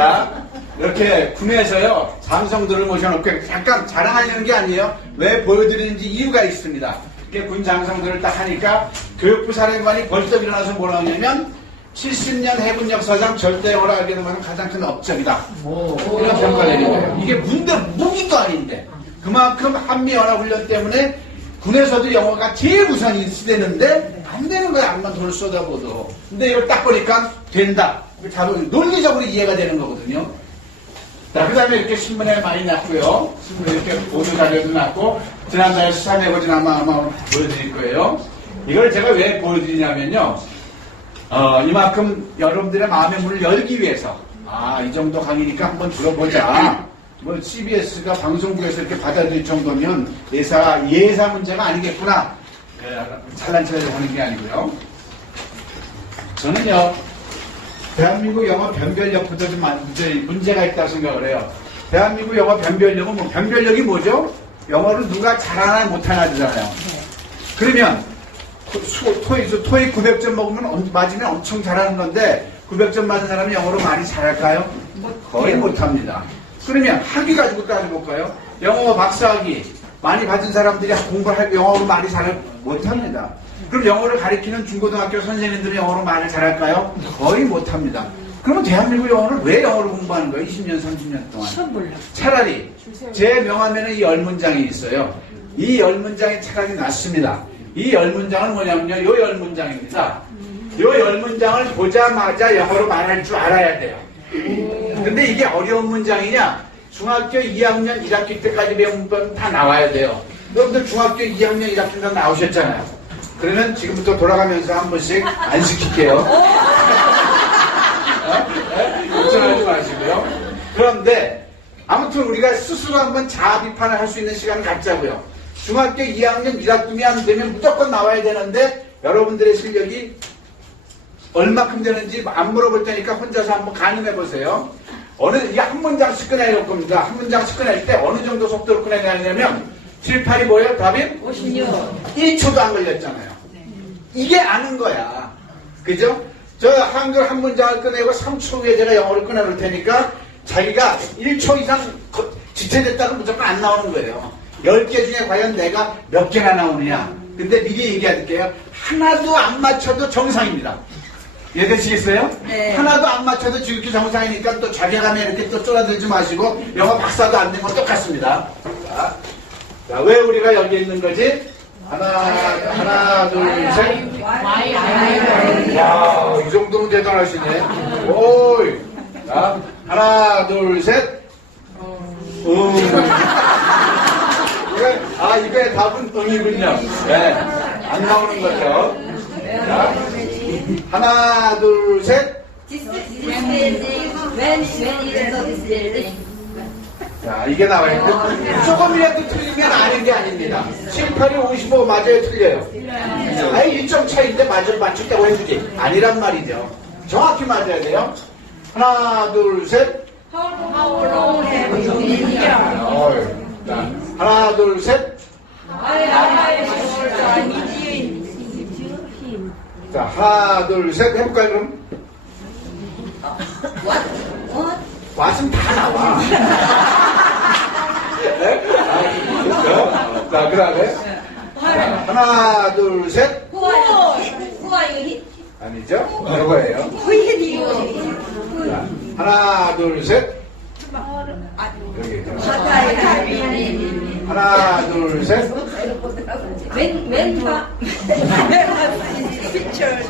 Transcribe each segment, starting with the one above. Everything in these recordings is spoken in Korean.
자, 이렇게 군에서요, 장성들을 모셔놓고 약간 자랑하려는 게 아니에요. 왜 보여드리는지 이유가 있습니다. 이렇게 군 장성들을 딱 하니까 교육부 사령관이 벌떡 일어나서 뭐라 하냐면 70년 해군 역사상 절대 영어를 알게 된 것은 가장 큰 업적이다. 이런 평가를 내린 거예요. 이게 무기도 아닌데 그만큼 한미연합훈련 때문에 군에서도 영어가 제일 우선이 시대는데 안 되는 거야. 암만 돈을 쏟아부어도. 근데 이걸 딱 보니까 된다. 논리적으로 이해가 되는 거거든요. 자, 그 다음에 이렇게 신문에 많이 났고요. 신문에 이렇게 보도 자료도 났고, 지난달에 수사내고진 아마 보여드릴 거예요. 이걸 제가 왜 보여드리냐면요. 이만큼 여러분들의 마음의 문을 열기 위해서, 이 정도 강의니까 한번 들어보자. 뭐 CBS가 방송국에서 이렇게 받아들일 정도면 예사 문제가 아니겠구나. 잘난 척을 하는 게 아니고요. 저는요, 대한민국 영어 변별력부터 좀 문제가 있다고 생각을 해요. 대한민국 영어 변별력은 변별력이 뭐죠? 영어를 누가 잘하나 못하나 되잖아요. 그러면 토익 900점 맞으면 엄청 잘하는 건데 900점 맞은 사람이 영어로 많이 잘할까요? 거의 못합니다. 그러면 학위 가지고 따져볼까요? 영어 박사학위 많이 받은 사람들이 공부할 영어로 많이 잘을 못합니다. 그럼 영어를 가르치는 중고등학교 선생님들은 영어로 말을 잘할까요? 거의 못합니다. 그러면 대한민국 영어를 왜 영어로 공부하는 거예요? 20년, 30년 동안. 차라리 제 명함에는 이 열문장이 있어요. 이 열문장이 차라리 낫습니다. 이 열문장은 뭐냐면요. 이 열문장입니다. 이 열문장을 보자마자 영어로 말할 줄 알아야 돼요. 근데 이게 어려운 문장이냐? 중학교 2학년 1학기 때까지 배운 건 다 나와야 돼요. 여러분들 중학교 2학년 1학기 때 나오셨잖아요. 그러면 지금부터 돌아가면서 한 번씩 안 시킬게요. 걱정하지 마시고요. 그런데 아무튼 우리가 스스로 한번 자아 비판을 할 수 있는 시간을 갖자고요. 중학교 2학년 1학기만 되면 무조건 나와야 되는데 여러분들의 실력이 얼마큼 되는지 안 물어볼 테니까 혼자서 한번 가늠해 보세요. 이게 한 문장씩 꺼내볼 겁니다. 한 문장씩 꺼낼 때 어느 정도 속도로 꺼내냐면 7, 8이 뭐예요? 답이? 56. 1초도 안 걸렸잖아요. 이게 아는 거야. 그죠? 저 한글 한 문장을 꺼내고 3초 후에 제가 영어를 꺼내놓을 테니까 자기가 1초 이상 지체됐다고 무조건 안 나오는 거예요. 10개 중에 과연 내가 몇 개나 나오느냐. 근데 미리 얘기할게요. 하나도 안 맞춰도 정상입니다. 이해되시겠어요? 네. 하나도 안 맞춰도 지극히 정상이니까 또 자괴감에 이렇게 또 쫄아들지 마시고 영어 박사도 안 된 건 똑같습니다. 자, 왜 우리가 여기 있는 거지? 하나, 둘, 셋. 야, 이 정도면 대단하시네. 오이. 자, 하나, 둘, 셋. 이거의 답은 음이군요. 네. 안 나오는 거죠. 자, 하나, 둘, 셋. 자, 이게 나와있는데, 조금이라도 틀리면 아는 게 아닙니다. 7, 8이 55 맞아요, 틀려요? 아니, 1점 차이인데 맞췄다고 해주지. 아니란 말이죠. 정확히 맞아야 돼요. 하나, 둘, 셋. 자, 하나, 둘, 셋. 자, 하나, 둘, 셋. 해볼까요, 그럼? 왓은 다 나와. 네? 자, 그 다음에. 하나, 둘, 셋. 아니죠? 이거예요. 자, 하나, 둘, 셋. 여기. 하나, 둘, 셋.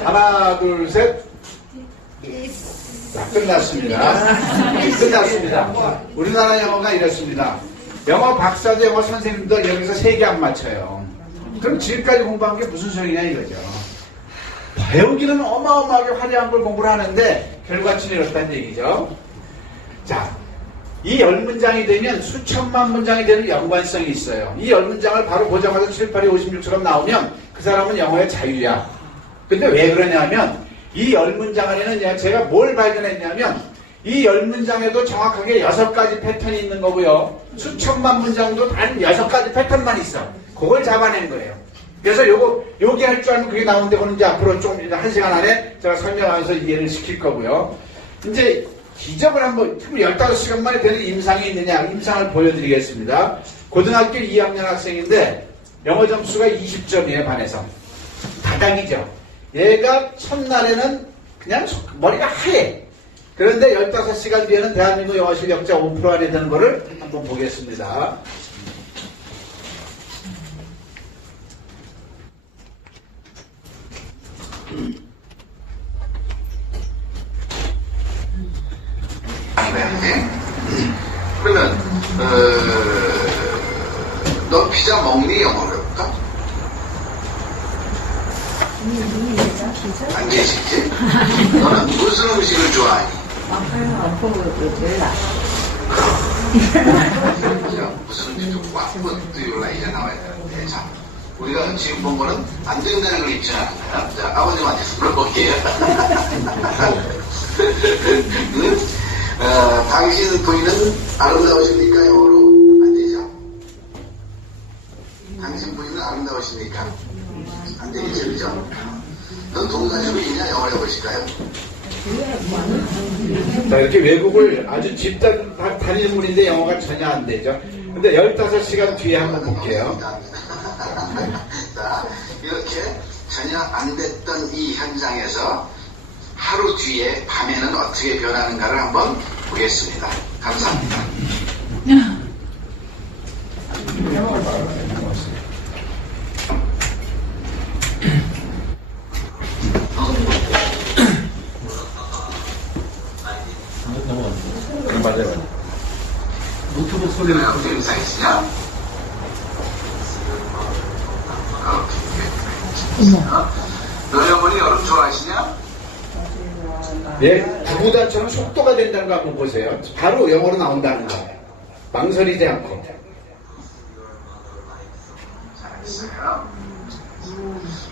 하나, 둘, 셋. 자, 끝났습니다. 끝났습니다. 우리나라 영어가 이렇습니다. 영어 박사도 영어 선생님도 여기서 3개 안 맞춰요. 그럼 지금까지 공부한 게 무슨 소리냐 이거죠. 배우기는 어마어마하게 화려한 걸 공부를 하는데 결과치는 이렇다는 얘기죠. 자, 이 10문장이 되면 수천만 문장이 되는 연관성이 있어요. 이 10문장을 바로 보자마자 7, 8이 56처럼 나오면 그 사람은 영어의 자유야. 근데 왜 그러냐면 이 10문장 안에는 제가 뭘 발견했냐면 이 10문장에도 정확하게 6가지 패턴이 있는 거고요. 수천만 문장도 단 6가지 패턴만 있어. 그걸 잡아낸 거예요. 그래서 요기 할 줄 알면 그게 나오는데 그건 이제 앞으로 좀 1시간 안에 제가 설명하면서 이해를 시킬 거고요. 이제 기적을 한번 15시간 만에 되는 임상이 있느냐, 임상을 보여드리겠습니다. 고등학교 2학년 학생인데 영어 점수가 20점이에요, 반에서. 다닥이죠. 얘가 첫날에는 그냥 머리가 하얘. 그런데 15시간 뒤에는 대한민국 영어 실력자 5% 안에 드는 거를 한번 보겠습니다. 그러면 너 피자 먹니? 영어로 해볼까? 안 계시지? 너는 무슨 음식을 좋아하니? 무슨 음식 좋아? What do you like? 나와야 되는데, 자, 우리가 지금 본 거는 안 된다는 걸 입증하는 거야. 자, 아버님한테 물어볼게요. 당신 부인은 아름다우십니까? 영어로 안 되죠? 당신 부인은 아름다우십니까? 안 되겠죠, 그죠? 넌 동가족이냐? 영어로 해보실까요? 자, 이렇게 외국을 아주 집단 다니는 분인데 영어가 전혀 안 되죠. 근데 15시간 뒤에 한번 볼게요. 자, 이렇게 전혀 안 됐던 이 현장에서 하루 뒤에 밤에는 어떻게 변하는가를 한번 보겠습니다. 감사합니다. 맞아요. 노트북 소리를 어떻게 인사했으냐? 너희 어머니 여름 좋아하시냐? 예, 구구단처럼 속도가 된다는 거 한번 보세요. 바로 영어로 나온다는 거예요. 망설이지 않고. 잘했어요.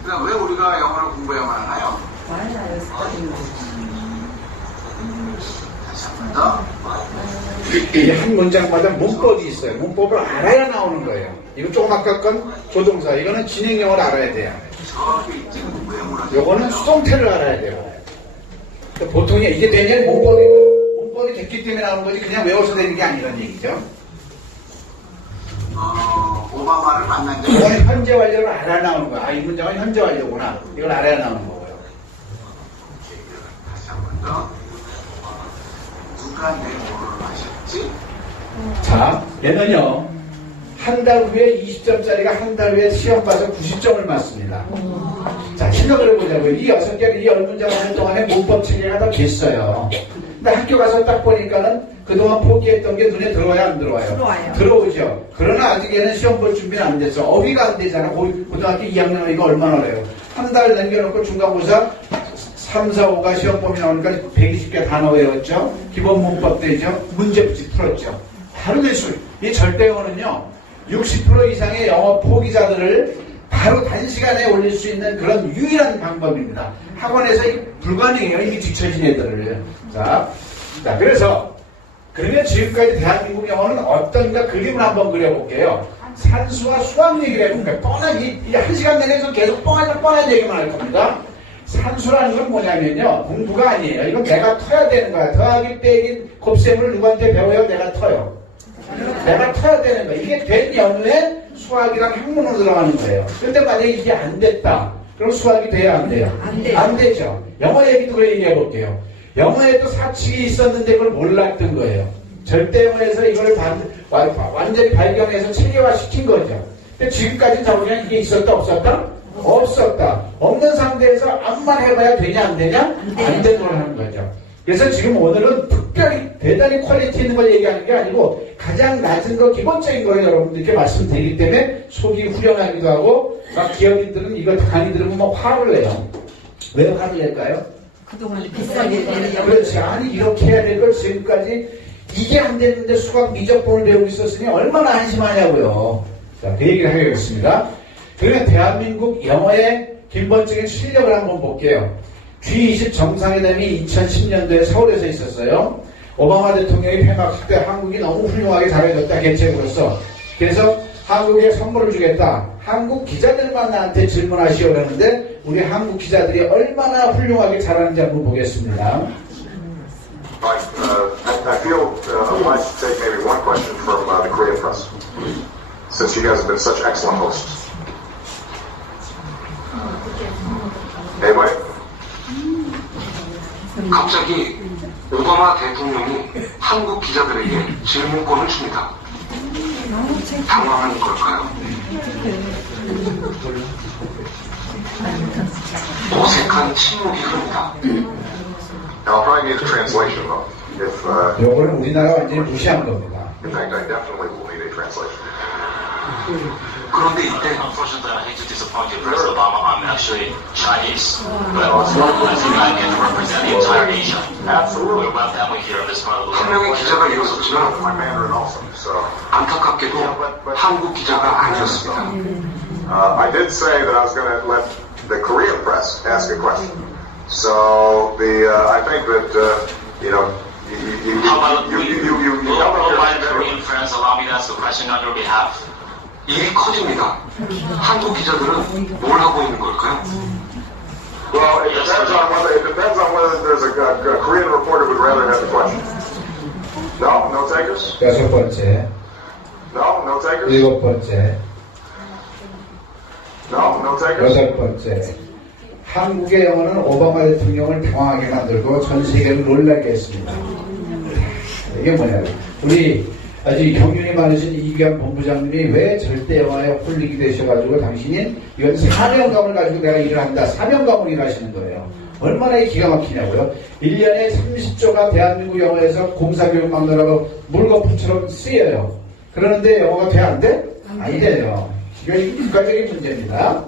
그럼 왜 우리가 영어를 공부해야만 하나요? 다시 한 번 더. 이 한 문장마다 문법이 있어요. 문법을 알아야 나오는 거예요. 이거 조금 아까 건 조동사, 이거는 진행형을 알아야 돼요. 저기 있지 공부해보라. 요거는 수동태를 알아야 돼요. 보통 이게 되냐면 문법이 됐기 때문에 나오는 거지 그냥 외워서 되는 게 아니라는 얘기죠. 오바마를 만난 적이 이거는 현재 완료를 알아야 나오는 거야. 아, 이 문장은 현재 완료구나. 이걸 알아야 나오는 거고요. 다시 한 번 더. 누가 내 뭐를 마셨지? 자, 얘는요. 한 달 후에 20점짜리가 한 달 후에 시험 봐서 90점을 맞습니다. 자, 실력을 해보자고요. 이 6개를 이 10문장 하는 동안에 문법 체계가 다 됐어요. 근데 학교 가서 딱 보니까는 그동안 포기했던 게 눈에 들어와요, 안 들어와요? 들어오죠. 그러나 아직 얘는 시험 볼 준비는 안 됐어. 어휘가 안 되잖아. 고등학교 2학년 어휘가 얼마나 어려요. 한 달 남겨놓고 중간고사 3, 4, 5가 시험 범위 나오니까 120개 단어 외웠죠. 기본 문법 되죠. 문제집 풀었죠. 바로 될 수. 이 절대어는요. 60% 이상의 영어 포기자들을 바로 단시간에 올릴 수 있는 그런 유일한 방법입니다. 학원에서 이게 불가능해요. 이게 뒤처진 애들을. 자, 그래서 그러면 지금까지 대한민국 영어는 어떤가 그림을 한번 그려볼게요. 산수와 수학 얘기를 해볼까요? 뻔하게 이 1시간 내내서 계속 뻔한 얘기만 할 겁니다. 산수라는 건 뭐냐면요. 공부가 아니에요. 이건 내가 터야 되는 거야. 더하기 빼기 곱셈을 누구한테 배워요? 내가 터요. 내가 터야 되는 거야. 이게 된 연후에 수학이랑 학문으로 들어가는 거예요. 근데 만약에 이게 안 됐다. 그럼 수학이 돼야 안 돼요? 안 되죠. 영어 얘기도 그래 얘기해 볼게요. 영어에도 사칙이 있었는데 그걸 몰랐던 거예요. 절대영어에서 이걸 완전히 발견해서 체계화 시킨 거죠. 근데 지금까지 잡으면 이게 있었다 없었다? 없었다. 없는 상태에서 암만 해봐야 되냐 안 되냐? 안 되는 걸 하는 거죠. 그래서 지금 오늘은 특별히 대단히 퀄리티 있는 걸 얘기하는 게 아니고 가장 낮은 거 기본적인 걸 여러분들께 말씀드리기 때문에 속이 후련하기도 하고 막 기업인들은 이거 강의 들으면 막 화를 내요. 왜 화를 낼까요? 그동안 비싸게 그렇지. 아니 이렇게 해야 될 걸 지금까지 이게 안 됐는데 수학 미적분을 배우고 있었으니 얼마나 한심하냐고요. 자, 그 얘기를 하겠습니다. 그러면 대한민국 영어의 기본적인 실력을 한번 볼게요. G20 정상회담이 2010년도에 서울에서 있었어요. 오바마 대통령이 폐막식 때 한국이 너무 훌륭하게 잘해줬다, 개최국으로서. 그래서 한국에 선물을 주겠다. 한국 기자들만 나한테 질문하시오 그러는데 우리 한국 기자들이 얼마나 훌륭하게 잘하는지 한번 보겠습니다. I feel obliged to take maybe one question from the Korean press, since you guys have been such excellent hosts. Anybody? 갑자기 오바마 대통령이 한국 기자들에게 질문권을 줍니다. 당황한 걸까요? 어색한 침묵이 흐릅니다. Now, I'll probably need a translation, though. 요거는 우리나라가 완전히 무시한 겁니다. In fact, I definitely will need a translation. 그런데 이때 Unfortunately, I hate to disappoint you, President Obama. I'm actually Chinese, but I think I get to represent the entire Asia. Absolutely. We're one family here in this part of the 한 world. 명의 기자가 일어섰지만 My Mandarin also. So, 안타깝게도 한국 기자가 아니었습니다. I did say that I was going to let the Korean press ask a question. So, I think that, you know, How about you will my Korean friends allow me to ask a question on your behalf? 일이 커집니다. 한국 기자들은 뭘 하고 있는 걸까요? Well, it depends on whether there's a Korean reporter who'd rather have the question. No? No takers? 여섯 번째, No? No takers? 일곱 번째, No? No takers? 여덟 번째. 한국의 영어는 오바마 대통령을 당황하게 만들고 전 세계를 놀라게 했습니다. 이게 뭐냐면 우리 아주 경륜이 많으신 이규환 본부장님이 왜 절대 영화에 홀리게 되셔가지고 당신이 이건 사명감을 가지고 내가 일을 한다. 사명감으로 일하시는 거예요. 얼마나 기가 막히냐고요. 1년에 30조가 대한민국 영어에서 공사교육 막느라고 물거품처럼 쓰여요. 그러는데 영어가 돼 안 돼? 안 돼요. 이게 국가적인 문제입니다.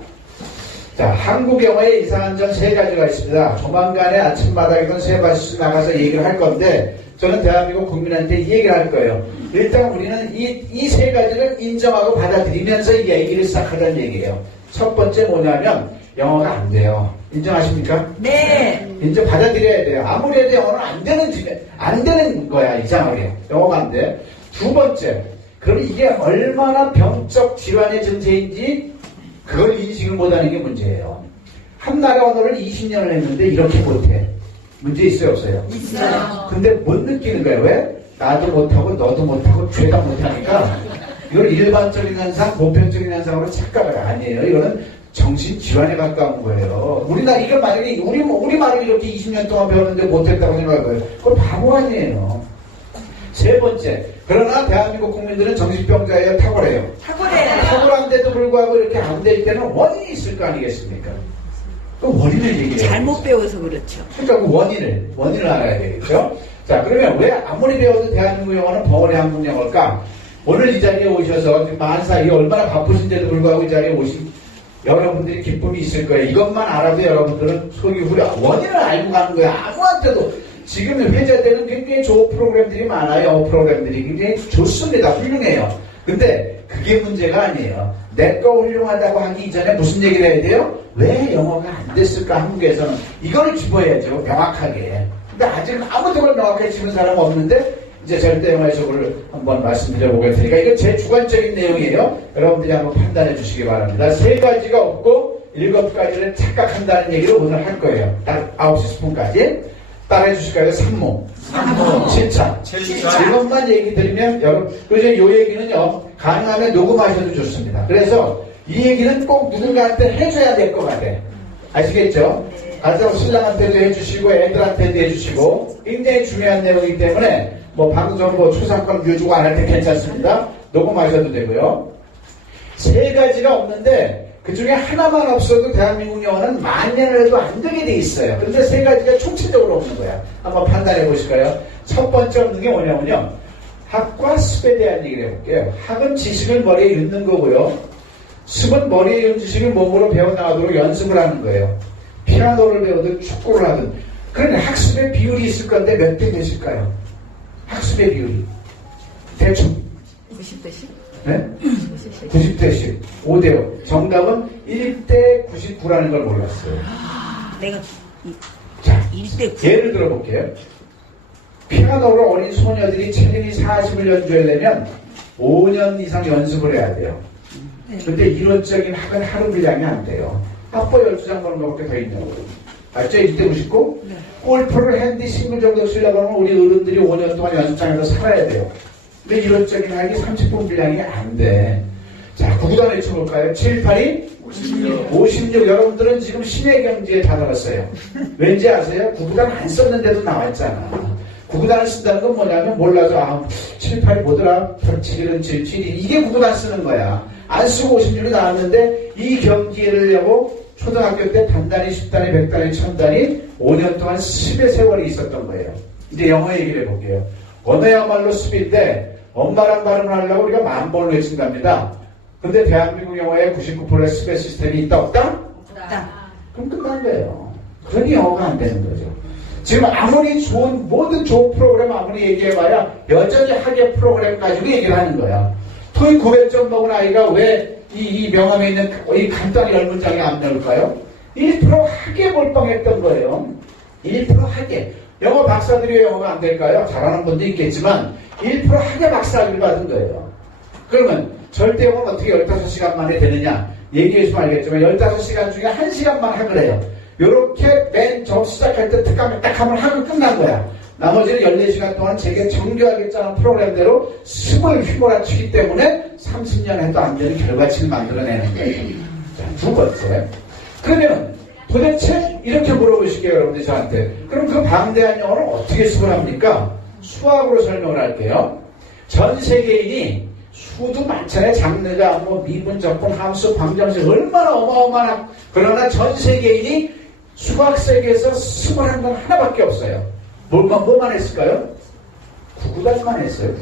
자, 한국 영어의 이상한 점 세 가지가 있습니다. 조만간에 아침마당이든 새바시 나가서 얘기를 할 건데 저는 대한민국 국민한테 이 얘기를 할 거예요. 일단 우리는 이 세 가지를 인정하고 받아들이면서 이 얘기를 시작하자는 얘기예요. 첫 번째 뭐냐면 영어가 안 돼요. 인정하십니까? 네. 인정 받아들여야 돼요. 아무리 해도 영어는 안 되는 거야. 이상하게. 영어가 안 돼. 두 번째, 그럼 이게 얼마나 병적 질환의 증세인지 그걸 인식을 못하는 게 문제예요. 한 나라 언어를 20년을 했는데 이렇게 못해. 문제 있어요, 없어요? 있어요. 근데 못 느끼는 거예요. 왜? 나도 못하고 너도 못하고 죄다 못하니까 이걸 일반적인 현상, 보편적인 현상으로 착각을 아니에요. 이거는 정신질환에 가까운 거예요. 우리나라 이걸 만약에 우리 말을 이렇게 20년 동안 배웠는데 못했다고 생각할 거예요. 그건 바보 아니에요. 세 번째, 그러나 대한민국 국민들은 정신병자예요, 탁월해요. 탁월해요. 탁월한데도 불구하고 이렇게 안 될 때는 원인이 있을 거 아니겠습니까? 그 원인을 얘기해요. 잘못 배워서 그렇죠. 그러니까 그 원인을 알아야 되겠죠. 자, 그러면 왜 아무리 배워도 대한민국 영어는 벙어리 한국 영어일까? 오늘 이 자리에 오셔서 만사 이 얼마나 바쁘신데도 불구하고 이 자리에 오신 여러분들이 기쁨이 있을 거예요. 이것만 알아도 여러분들은 속이 후려. 원인을 알고 가는 거예요. 아무한테도. 지금 회자 때는 굉장히 좋은 프로그램들이 많아요. 영어 프로그램들이 굉장히 좋습니다. 훌륭해요. 근데 그게 문제가 아니에요. 내 거 훌륭하다고 하기 이전에 무슨 얘기를 해야 돼요? 왜 영어가 안 됐을까 한국에서는? 이걸 짚어야죠. 명확하게. 근데 아직 아무도 그걸 명확하게 짚은 사람은 없는데 이제 절대 영어의 속을 한번 말씀드려 보겠 테니까 이건 제 주관적인 내용이에요. 여러분들이 한번 판단해 주시기 바랍니다. 세 가지가 없고 7가지를 착각한다는 얘기를 오늘 할 거예요. 딱 9시 10분까지. 따라해 주실까요? 산모. 진짜. 이것만 얘기 드리면 여러분, 요즘 요 얘기는요, 가능하면 녹음하셔도 좋습니다. 그래서 이 얘기는 꼭 누군가한테 해줘야 될 것 같아. 아시겠죠? 그래서 신랑한테도 해주시고, 애들한테도 해주시고, 굉장히 중요한 내용이기 때문에, 뭐, 방송, 초상권 뮤주고 안 할 때 괜찮습니다. 녹음하셔도 되고요. 세 가지가 없는데, 그 중에 하나만 없어도 대한민국 영어는 만년을 해도 안 되게 돼 있어요. 그런데 세 가지가 총체적으로 없는 거야. 한번 판단해 보실까요? 첫 번째 없는 게 뭐냐면요. 학과 습에 대한 얘기를 해볼게요. 학은 지식을 머리에 윷는 거고요. 습은 머리에 윷은 지식을 몸으로 배워나가도록 연습을 하는 거예요. 피아노를 배우든 축구를 하든. 그런 학습의 비율이 있을 건데 몇 대 몇일까요? 학습의 비율이. 대충. 90대씩? 네? 90대씩 5대5 정답은 1대 99라는 걸 몰랐어요. 내가 자, 1대 9. 예를 들어볼게요. 피아노로 어린 소녀들이 챌린이 40을 연주하려면 5년 이상 연습을 해야 돼요. 근데 이론적인 학은 하루 분량이 안 돼요. 학보 12장 보는 것밖에 더 있냐고. 알죠? 이때 보시고 골프를 핸디 싱글 정도 치려고 하면 우리 어른들이 5년 동안 연습장에서 살아야 돼요. 근데 이론적인 하기 30분 분량이 안 돼. 자, 구구단 외쳐볼까요? 7, 8이 56. 여러분들은 지금 신의 경지에 다다랐어요. 왠지 아세요? 구구단 안 썼는데도 나왔잖아. 구구단을 쓴다는 건 뭐냐면 몰라서 7, 8이 뭐더라? 7은 7, 7이 이게 구구단 쓰는 거야. 안 쓰고 56이 나왔는데 이 경기를 하고 초등학교 때 단단히 10단이 100단이 1000단이 5년 동안 10의 세월이 있었던 거예요. 이제 영어 얘기를 해볼게요. 언어야말로 습인데 엄마란 발음을 하려고 우리가 만번을 외친답니다. 근데 대한민국 영어에 99%의 습의 시스템이 있다 없다? 없다. 그럼 끝난 거예요. 그러니 영어가 안 되는 거죠. 지금 아무리 모든 좋은 프로그램 아무리 얘기해봐야 여전히 학예 프로그램 가지고 얘기를 하는 거야. 토익 900점 먹은 아이가 왜 이 명함에 있는 이 간단히 10문장에 안 나올까요? 1% 학예 몰빵했던 거예요. 1% 학예. 영어 박사들이 왜 영어가 안 될까요? 잘하는 분도 있겠지만 1% 학예 박사학위를 받은 거예요. 그러면 절대 영어는 어떻게 15시간 만에 되느냐? 얘기해주면 알겠지만 15시간 중에 1시간만 학을 해요. 요렇게 맨 처음 시작할 때 특강을 딱 하면 학을 끝난 거야. 나머지는 14시간 동안 제게 정교하게 짜는 프로그램대로 숨을 휘몰아치기 때문에 30년 해도 안 되는 결과치를 만들어내는 거예요. 자, 두 번째. 그러면 도대체 이렇게 물어보실게요, 여러분들 저한테. 그럼 그 방대한 영어를 어떻게 수업을 합니까? 수학으로 설명을 할게요. 전 세계인이 수도 많잖아요. 장르가 뭐 미분, 적분, 함수, 방정식 얼마나 어마어마한 그러나 전 세계인이 수학 세계에서 수업을 한 건 하나밖에 없어요. 뭐만 했을까요? 구구단만 했어요.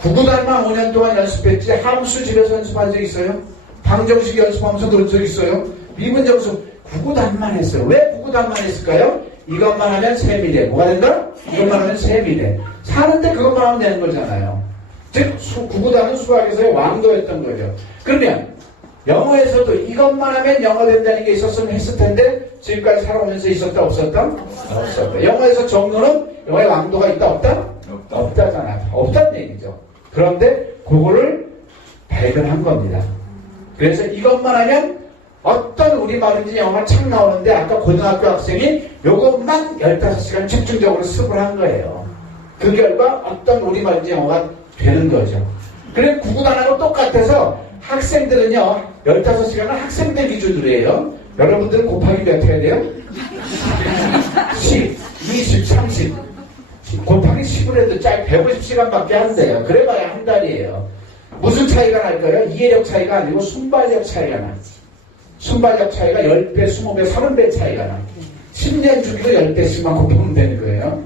구구단만 5년 동안 연습했지 함수 집에서 연습한 적 있어요? 방정식 연습하면서 그런 적 있어요? 미분정수 구구단만 했어요. 왜 구구단만 했을까요? 이것만 하면 세미래. 뭐가 된다? 이것만 하면 세미래. 사는데 그것만 하면 되는 거잖아요. 즉 구구단은 수학에서의 왕도였던 거죠. 그러면 영어에서도 이것만 하면 영어 된다는 게 있었으면 했을 텐데 지금까지 살아오면서 있었다 없었다? 없었다. 영어에서 정도는 영어의 왕도가 있다 없다? 없다잖아요. 없다는 얘기죠. 그런데 그거를 발견한 겁니다. 그래서 이것만 하면 어떤 우리말인지 영어가 착 나오는데 아까 고등학교 학생이 요것만 15시간 집중적으로 수업을 한 거예요. 그 결과 어떤 우리말인지 영어가 되는 거죠. 그래 구구단하고 똑같아서 학생들은요 15시간은 학생들 기준으로 해요. 여러분들은 곱하기 몇 해야 돼요? 10, 20, 30 곱하기 10을 해도 짤 150시간밖에 안 돼요. 그래봐야 한 달이에요. 무슨 차이가 날까요? 이해력 차이가 아니고 순발력 차이가 나요. 순발력 차이가 10배, 20배, 30배 차이가 나요. 10년 주기로 10배씩만 곱하면 되는 거예요.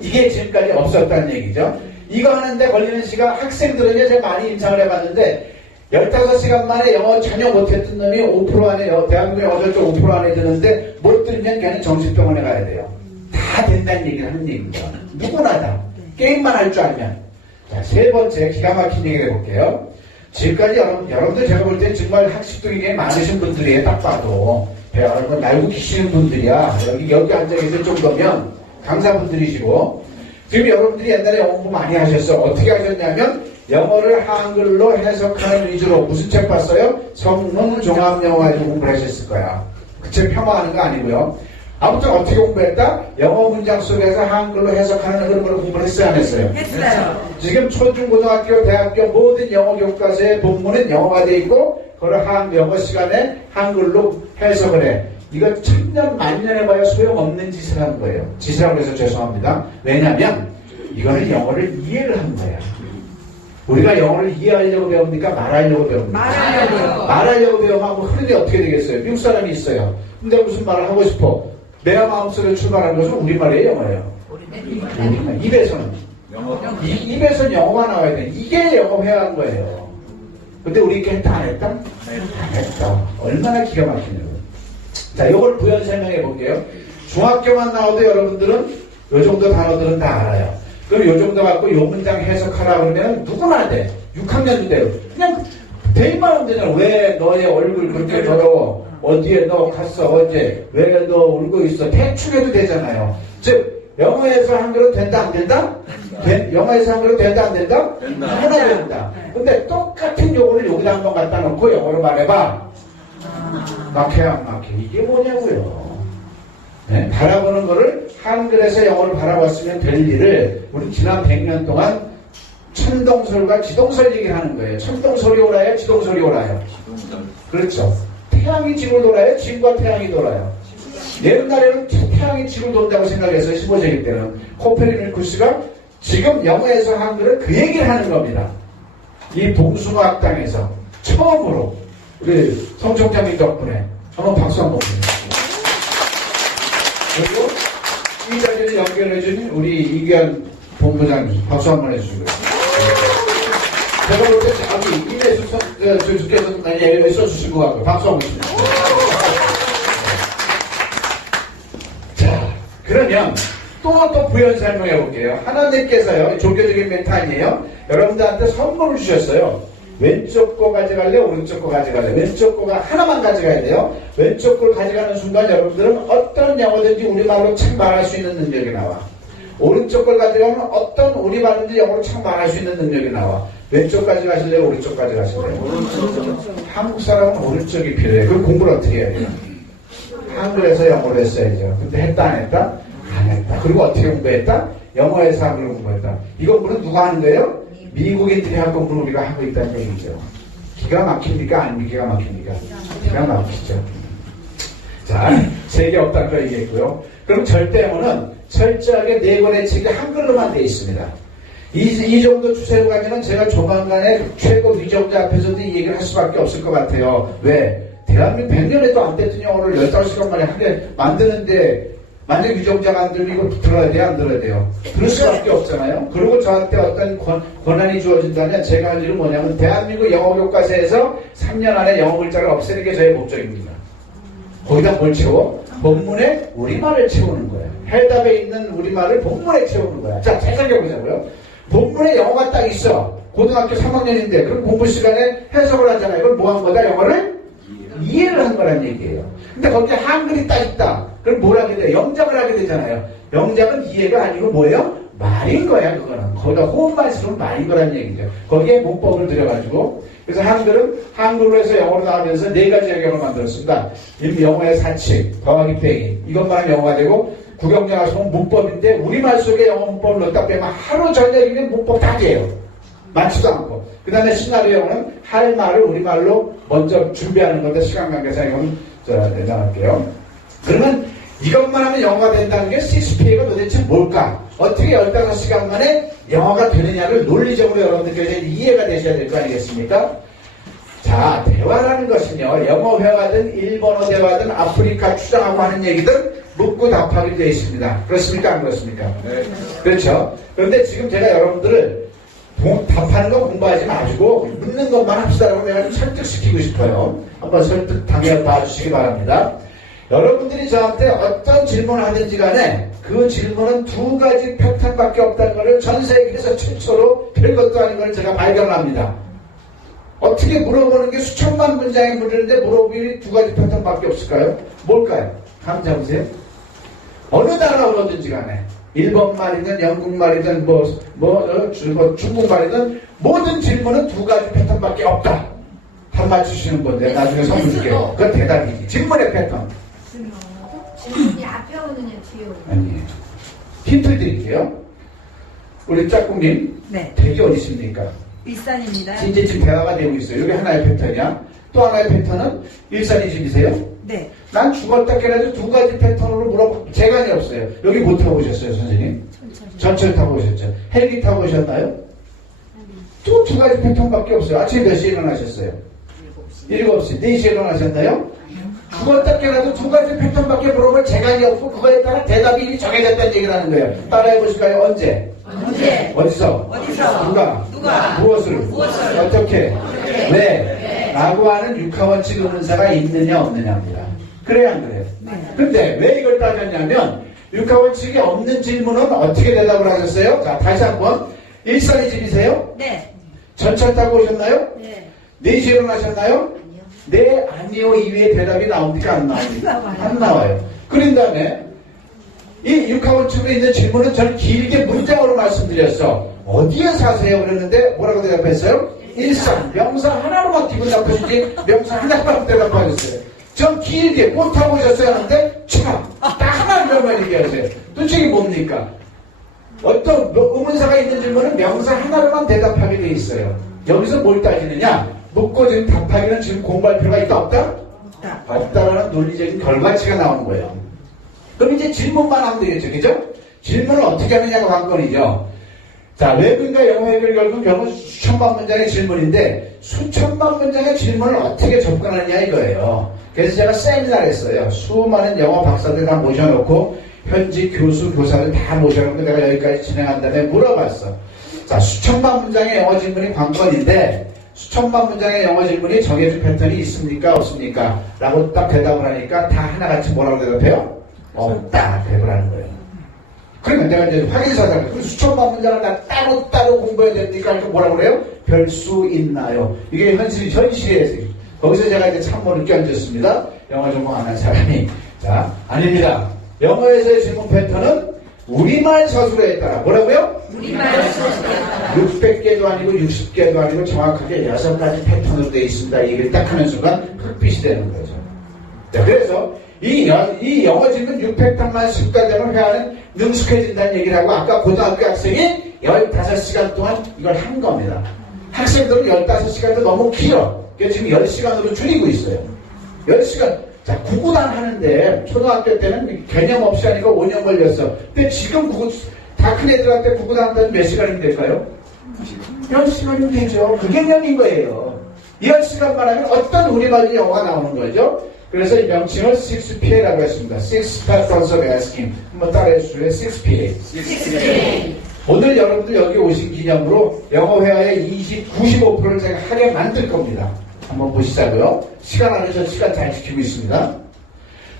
이게 지금까지 없었다는 얘기죠. 이거 하는데 걸리는 시간 학생들은 제가 많이 임상을 해봤는데 15시간 만에 영어 전혀 못했던 놈이 5% 안에 대한민국 영어 절쪽 5% 안에 드는데 못 들면 걔는 정신병원에 가야 돼요. 다 된다는 얘기를 하는 얘기입니다. 누구나 다. 게임만 할 줄 알면. 자, 세 번째 기가 막힌 얘기를 해볼게요. 지금까지 여러분들 제가 볼 때 정말 학식도 굉장히 많으신 분들이에요. 딱 봐도. 배워가는 날고 계시는 분들이야. 여기 앉아계실 정도면 강사분들이시고. 지금 여러분들이 옛날에 영어 공부 많이 하셨어요. 어떻게 하셨냐면 영어를 한글로 해석하는 위주로 무슨 책 봤어요? 성문 종합영어 가지고 공부를 하셨을 거야. 그 책 폄하하는 거 아니고요. 아무튼 어떻게 공부했다? 영어 문장 속에서 한글로 해석하는 그런 걸 공부를 했어요, 안 했어요? 했어요. 지금 초중고등학교, 대학교 모든 영어 교과서의 본문은 영어가 돼 있고 그걸 영어 시간에 한글로 해석을 해. 이거 천년 만년 해봐야 소용없는 짓을 한 거예요. 짓이라고 해서 죄송합니다. 왜냐하면 이거는 영어를 이해를 한 거야. 우리가 영어를 이해하려고 배웁니까? 말하려고 배웁니까? 말하려고 배우면 흐름이 어떻게 되겠어요? 미국 사람이 있어요. 근데 무슨 말을 하고 싶어? 내가 마음속에 출발한 것은 우리말이에요, 영어예요? 우리말. 입에서는. 입에서는 영어가 나와야 돼. 이게 영어 회화한 거예요. 근데 우리 이렇게 했다, 안 했다? 안 했다. 얼마나 기가 막히냐고. 자, 요걸 부연 설명해 볼게요. 중학교만 나와도 여러분들은 요 정도 단어들은 다 알아요. 그럼 요 정도 갖고 요 문장 해석하라 그러면 누구나 돼. 6학년도 돼요. 그냥 대입만 하면 되잖아. 왜 너의 얼굴 그렇게 더러워? 어디에 너 갔어? 어제? 왜 너 울고 있어? 대충 해도 되잖아요. 즉 영어에서 한글은 된다 안 된다? 영어에서 한글은 된다 안 된다? 누구나 된다. 근데 똑같은 요거를 여기다 한번 갖다 놓고 영어로 말해봐. 막혀 안 막혀? 이게 뭐냐고요. 네, 바라보는 거를 한글에서 영어를 바라봤으면 될 일을 우리 지난 100년 동안 천동설과 지동설 얘기를 하는 거예요. 천동설이 오라요? 지동설이 오라요? 그렇죠. 태양이 지구를 돌아요? 지구가 태양이 돌아요? 옛날에는 태양이 지구를 돈다고 생각했어요. 15세기 때는. 코페르니쿠스가 지금 영어에서 한글은 그 얘기를 하는 겁니다. 이 봉숭아학당에서 처음으로 우리 성 총장님 덕분에 한번 박수 한번 보내주세요. 그리고 이 자리를 연결해준 우리 이규환 본부장님 박수 한번 해주시고요. 제가 볼 때 저기 이내수 주께서 많이 써주신 것 같고요. 박수 한번 주세요. 자, 그러면 또 부연 설명해 볼게요. 하나님께서요, 종교적인 멘트 아니에요? 여러분들한테 선물을 주셨어요. 왼쪽 거 가져갈래? 오른쪽 거 가져갈래? 왼쪽 거가 하나만 가져가야 돼요. 왼쪽 걸 가져가는 순간 여러분들은 어떤 영어든지 우리말로 참 말할 수 있는 능력이 나와. 오른쪽 걸 가져가면 어떤 우리말든지 영어로 참 말할 수 있는 능력이 나와. 왼쪽 가져가실래요? 오른쪽 가져가실래요? 한국 사람은 오른쪽이 필요해요. 그럼 공부를 어떻게 해야 돼요? 한글에서 영어로 했어야죠. 근데 했다 안 했다? 안 했다. 그리고 어떻게 공부했다? 영어에서 한글로 공부했다. 이 공부는 누가 하는 거예요? 미국인들이 한 공부를 우리가 하고 있다는 얘기죠. 기가 막힙니까? 아니면 기가 막힙니까? 기가 막히죠. 자, 세계 없다는 걸 얘기했고요. 그럼 절대어는 철저하게 4권의 책이 한글로만 되어 있습니다. 이 정도 추세로 가면은 제가 조만간에 최고 위정자 앞에서도 이 얘기를 할 수밖에 없을 것 같아요. 왜? 대한민국 100년에도 안 됐던 영어를 15시간 만에 하게 만드는데 만약 위정자가 안 들리고 들어야 돼요? 안 들어야 돼요? 들을 수밖에 없잖아요. 그리고 저한테 어떤 권한이 주어진다면 제가 할 일은 뭐냐면 대한민국 영어교과서에서 3년 안에 영어 글자를 없애는 게 저의 목적입니다. 거기다 뭘 채워? 본문에 우리말을 채우는 거예요. 해답에 있는 우리말을 본문에 채우는 거야. 자, 잘 생각해보자고요. 본문에 영어가 딱 있어. 고등학교 3학년인데 그럼 공부 시간에 해석을 하잖아요. 그럼 뭐 한 거다? 영어를 이해를 한 거란 얘기예요. 근데 거기에 한글이 딱 있다. 그럼 뭘 하게 돼요? 영작을 하게 되잖아요. 영작은 이해가 아니고 뭐예요? 말인 거야, 그거는. 거기다 호흡만 쓰면 말인 거란 얘기죠. 거기에 문법을 들여가지고. 그래서 한글은 한글로 해서 영어로 나오면서 4가지 영역을 만들었습니다. 영어의 사칙, 더하기 빼기. 이것만 하면 영어가 되고, 구경자 가서 보면 문법인데, 우리말 속에 영어 문법을 넣었다 빼면 하루 저녁이면 문법 다 돼요. 많지도 않고. 그 다음에 시나리오 영어는 할 말을 우리말로 먼저 준비하는 건데, 시간 관계상 이건 내장할게요. 그러면 이것만 하면 영어가 된다는 게 6P가 도대체 뭘까? 어떻게 15시간 만에 영어가 되느냐를 논리적으로 여러분들께서 이해가 되셔야 될 거 아니겠습니까? 자, 대화라는 것은요, 영어 회화든 일본어 대화든 아프리카 추장하고 하는 얘기든 묻고 답하게 되어 있습니다. 그렇습니까? 안 그렇습니까? 네. 그렇죠. 그런데 지금 제가 여러분들을 답하는 거 공부하지 마시고 묻는 것만 합시다라고 내가 좀 설득시키고 싶어요. 한번 설득 당해 봐주시기 바랍니다. 여러분들이 저한테 어떤 질문을 하든지 간에 그 질문은 2가지 패턴밖에 없다는 것을 전 세계에서 최초로 별것도 아닌 걸 제가 발견합니다. 어떻게 물어보는 게 수천만 문장에 물리는데 물어보기 2가지 패턴밖에 없을까요? 뭘까요? 감 잡으세요. 어느 나라로 오든지 간에 일본말이든 영국말이든 중국말이든 모든 질문은 2가지 패턴밖에 없다. 답 맞추시는 건데 나중에 선물 줄게요. 그건 대답이지. 질문의 패턴. 질문이 앞에 오느냐 뒤에 오느냐? 아니에요. 힌트 드릴게요. 우리 짝꿍님. 네. 댁이 어디 있습니까? 일산입니다. 이제 지금 대화가 되고 있어요. 여기 하나의 패턴이야. 또 하나의 패턴은 일산이 집이세요? 네. 난 죽었다 깨라도 2가지 패턴으로 물어보 재간이 없어요. 여기 뭐 타고 오셨어요, 선생님? 전철 타고 오셨죠. 헬기 타고 오셨나요? 또 2가지 패턴밖에 없어요. 아침에 몇 시에 일어나셨어요? 7시. 4시에 일어나셨나요? 죽었다 깨라도 2가지 패턴밖에 물어볼 재간이 없고 그거에 따라 대답이 이미 정해졌다는 얘기를 하는 거예요. 따라해 보실까요? 언제? 언제? 어디서? 어디서? 누가? 무엇을? 어떻게? 왜? 라고 하는 육하원칙 의문사가 있느냐 없느냐입니다. 그래야 안 그래요? 근데 왜 이걸 따졌냐면 육하원칙이 없는 질문은 어떻게 대답을 하셨어요? 자, 다시 한번. 일산이 집이세요? 네. 전철 타고 오셨나요? 네. 4시에 일어나셨나요? 네, 아니요 이외의 대답이 나옵니까? 안 나옵니까? 안 나와요. 그런 다음에 이 육하원칙으로 있는 질문은 저는 길게 문장으로 말씀드렸어. 어디에 사세요? 그랬는데 뭐라고 대답했어요? 일산. 명사 하나로만 기분 나쁘시지 명사 하나로만 대답하셨어요. 전 길게 못 타고 오셨어요 하는데 딱 하나 한번 얘기하세요. 도대체 이게 뭡니까? 어떤 의문사가 있는 질문은 명사 하나로만 대답하게 돼 있어요. 여기서 뭘 따지느냐? 묻고 지금 답하기는 지금 공부할 필요가 있다 없다? 없다라는 논리적인 결과치가 나오는 거예요. 그럼 이제 질문만 하면 되겠죠. 그죠? 질문을 어떻게 하느냐가 관건이죠. 자, 외국인과 영어 해결 결국 수천만 문장의 질문인데 수천만 문장의 질문을 어떻게 접근하느냐 이거예요. 그래서 제가 세미나를 했어요. 수많은 영어 박사들 다 모셔놓고 현지 교수, 교사들 다 모셔놓고 내가 여기까지 진행한 다음에 물어봤어. 자, 수천만 문장의 영어 질문이 관건인데 수천만 문장의 영어 질문이 정해진 패턴이 있습니까? 없습니까? 라고 딱 대답을 하니까 다 하나같이 뭐라고 대답해요? 없다. 대답을 하는 거예요. 그러면 내가 이제 확인사상 그 수천만 문장을 다 따로 공부해야 됩니까? 그러니까 뭐라고 그래요? 별 수 있나요? 이게 현실이에요. 거기서 제가 이제 참모를 끼얹었습니다. 영어 전공 안 한 사람이. 자, 아닙니다. 영어에서의 질문 패턴은 우리말 서술에 따라 뭐라고요? 우리말 서술에 따라 600개도 아니고 60개도 아니고 정확하게 6가지 패턴으로 되어 있습니다. 이 얘기를 딱 하는 순간 흑빛이 되는 거죠. 자, 그래서 이 영어 질문 600단만 습관대로 회화는 능숙해진다는 얘기를 하고 아까 고등학교 학생이 15시간 동안 이걸 한 겁니다. 학생들은 15시간도 너무 길어. 그래서 지금 10시간으로 줄이고 있어요. 10시간. 자, 구구단 하는데 초등학교 때는 개념 없이 하니까 5년 걸렸어. 근데 지금 다 큰 애들한테 구구단 한다면 몇 시간이면 될까요? 10시간이면 되죠. 그 개념인 거예요. 10시간만 하면 어떤 우리말 영어가 나오는 거죠. 그래서 이 명칭을 6PA라고 했습니다. 6 Patterns of Asking. 한번 따라해 주실래요? 6PA. 오늘 여러분들 여기 오신 기념으로 영어 회화의 95%를 제가 하게 만들 겁니다. 한번 보시자고요. 시간 안에서 시간 잘 지키고 있습니다.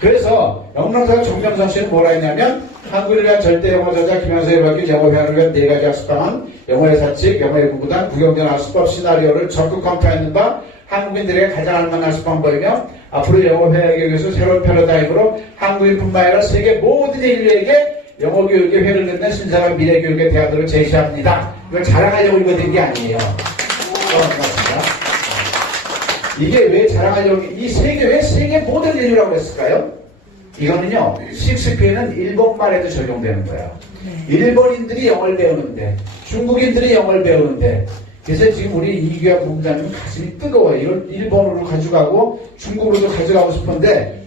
그래서 영문학자 정명선 씨는 뭐라 했냐면 한국을 위한 절대 영어 저자 김현서의 박인 영어 회화를 위한 4가지 학습방안, 영어의 사칙, 영어의 구구단, 구경전 학습법 시나리오를 적극 검토하는 바 한국인들에게 가장 알만한 학습 방법이며 앞으로 영어 회화 교육에서 새로운 패러다임으로 한국인뿐만 아니라 세계 모든 인류에게 영어 교육의 회를 긋는 신선한 미래 교육의 대안들을 제시합니다. 이걸 자랑하려고 읽어드린 게 아니에요. 고맙습니다. 이게 왜 자랑하려고, 이 세계, 왜 세계 모든 인류라고 했을까요? 이거는요, 셰익스피어는 일본말에도 적용되는 거예요. 일본인들이 영어를 배우는데, 중국인들이 영어를 배우는데, 그래서 지금 우리 이규학 본부장님 가슴이 뜨거워요. 이걸 일본어로 가져가고, 중국으로도 가져가고 싶은데,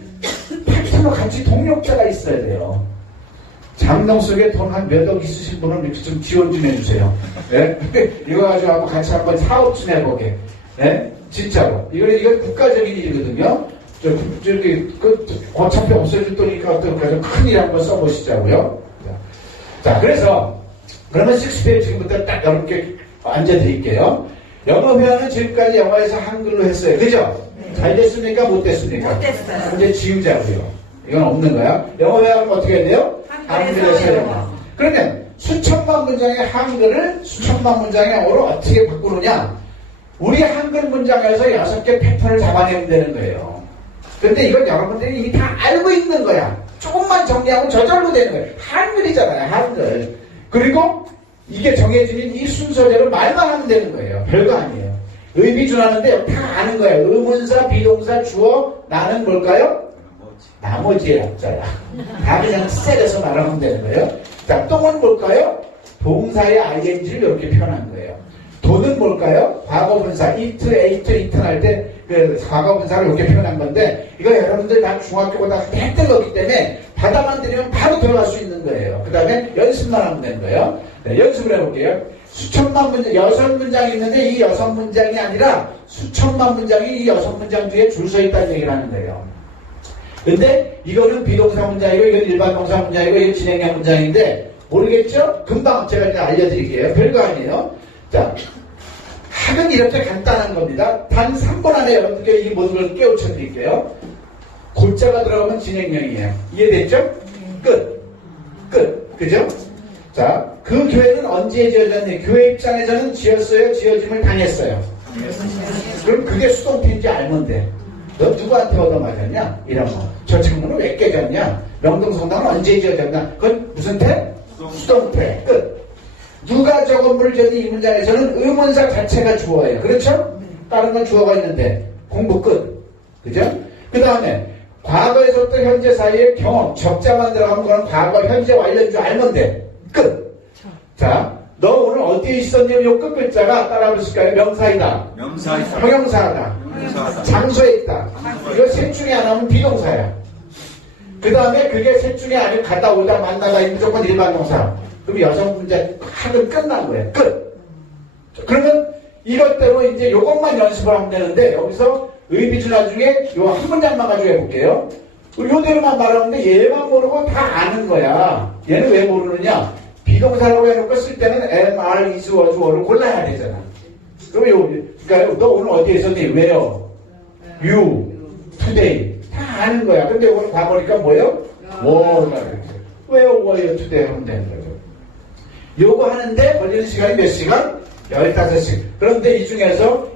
파트너 같이 동력자가 있어야 돼요. 장롱 속에 돈 한 몇 억 있으신 분은 이렇게 좀 지원 좀 해주세요. 네? 이거 가지고 한번 같이 한번 사업 좀 해보게. 네? 진짜로. 이건 국가적인 일이거든요. 어차피 없어질 돈이니까 어떡하죠? 큰일 한번 써보시자고요. 자, 그래서, 그러면 6페이지 지금부터 딱 여러분께 앉아드릴게요. 영어 회화는 지금까지 영어에서 한글로 했어요. 그죠? 잘 됐습니까? 못 됐습니까? 못 됐어요. 이제 지우자고요. 이건 없는 거야. 영어 회화는 어떻게 해야 돼요? 한글에서 영어. 그러면 수천만 문장의 한글을 수천만 문장의 영어로 어떻게 바꾸느냐? 우리 한글 문장에서 6개 패턴을 잡아내면 되는 거예요. 근데 이건 여러분들이 이미 다 알고 있는 거야. 조금만 정리하면 저절로 되는 거예요. 한글이잖아요, 한글. 그리고 이게 정해지는 이 순서대로 말만 하면 되는 거예요. 별거 아니에요. 의미준하는데 다 아는 거예요. 의문사, 비동사, 주어, 나는 뭘까요? 나머지의 약자야. 다 그냥 셀에서 말하면 되는 거예요. 자, 똥은 뭘까요? 동사의 ing를 이렇게 표현한 거예요. 도는 뭘까요? 과거분사, ate 할 때 그 과거분사를 이렇게 표현한 건데 이거 여러분들 다 중학교보다 헷갈렸기 때문에 받아만 들이면 바로 들어갈 수 있는 거예요. 그 다음에 연습만 하면 되는 거예요. 네, 연습을 해볼게요. 수천만 문장, 6문장이 있는데 이 6문장이 아니라 수천만 문장이 이 6문장 뒤에 줄 서 있다는 얘기를 하는 거예요. 근데 이거는 비동사 문장이고 이건 일반 동사 문장이고 이건 진행형 문장인데 모르겠죠? 금방 제가 이제 알려드릴게요. 별거 아니에요. 자, 학은 이렇게 간단한 겁니다. 단 3번 안에 여러분들께 이 모든 걸 깨우쳐 드릴게요. 골자가 들어가면 진행형이에요. 이해됐죠? 끝. 그죠? 자, 그 교회는 언제 지어졌니? 교회 입장에서는 지었어요? 지어짐을 당했어요? 그럼 그게 수동태인지 알면 돼. 너 누구한테 얻어맞았냐? 이런 거. 저 창문은 왜 깨졌냐? 명동성당은 언제 지어졌냐? 그건 무슨 태? 수동태. 끝. 누가 저 건물을 지었니? 이 문장에서는 의문사 자체가 주어예요. 그렇죠? 다른 건 주어가 있는데 공부 끝. 그죠? 그 다음에 과거에서부터 현재 사이의 경험, 적자만 들어가면 그건 과거, 현재, 완료인 줄 알면 돼. 끝. 자, 너 오늘 어디에 있었냐면 요 끝 글자가 따라 부실까요? 명사이다. 명사이다. 형용사다. 장소에 있다. 이거 셋 중에 하나면 비동사야. 그 다음에 그게 셋 중에 아니면 갔다 오다 만나다 무조건 일반 동사. 그럼 여성 문제 하면 끝난 거예요. 끝. 그러면 이것대로 이제 요것만 연습을 하면 되는데 여기서 의비주 나중에 요 한 문장만 가지고 해볼게요. 요대로만 말하는데 얘만 모르고 다 아는 거야. 얘는 왜 모르느냐? 비동사라고 해놓고 쓸 때는 am, are, is, was, were를 골라야 되잖아. 그럼 그러니까 너 오늘 어디에 있었니? where, you, today 다 아는 거야. 근데 오늘 가보니까 뭐예요? were가 이렇게. where were you today 하면 되는 거죠. 요거 하는데 걸리는 시간이 몇 시간? 15시간. 그런데 이 중에서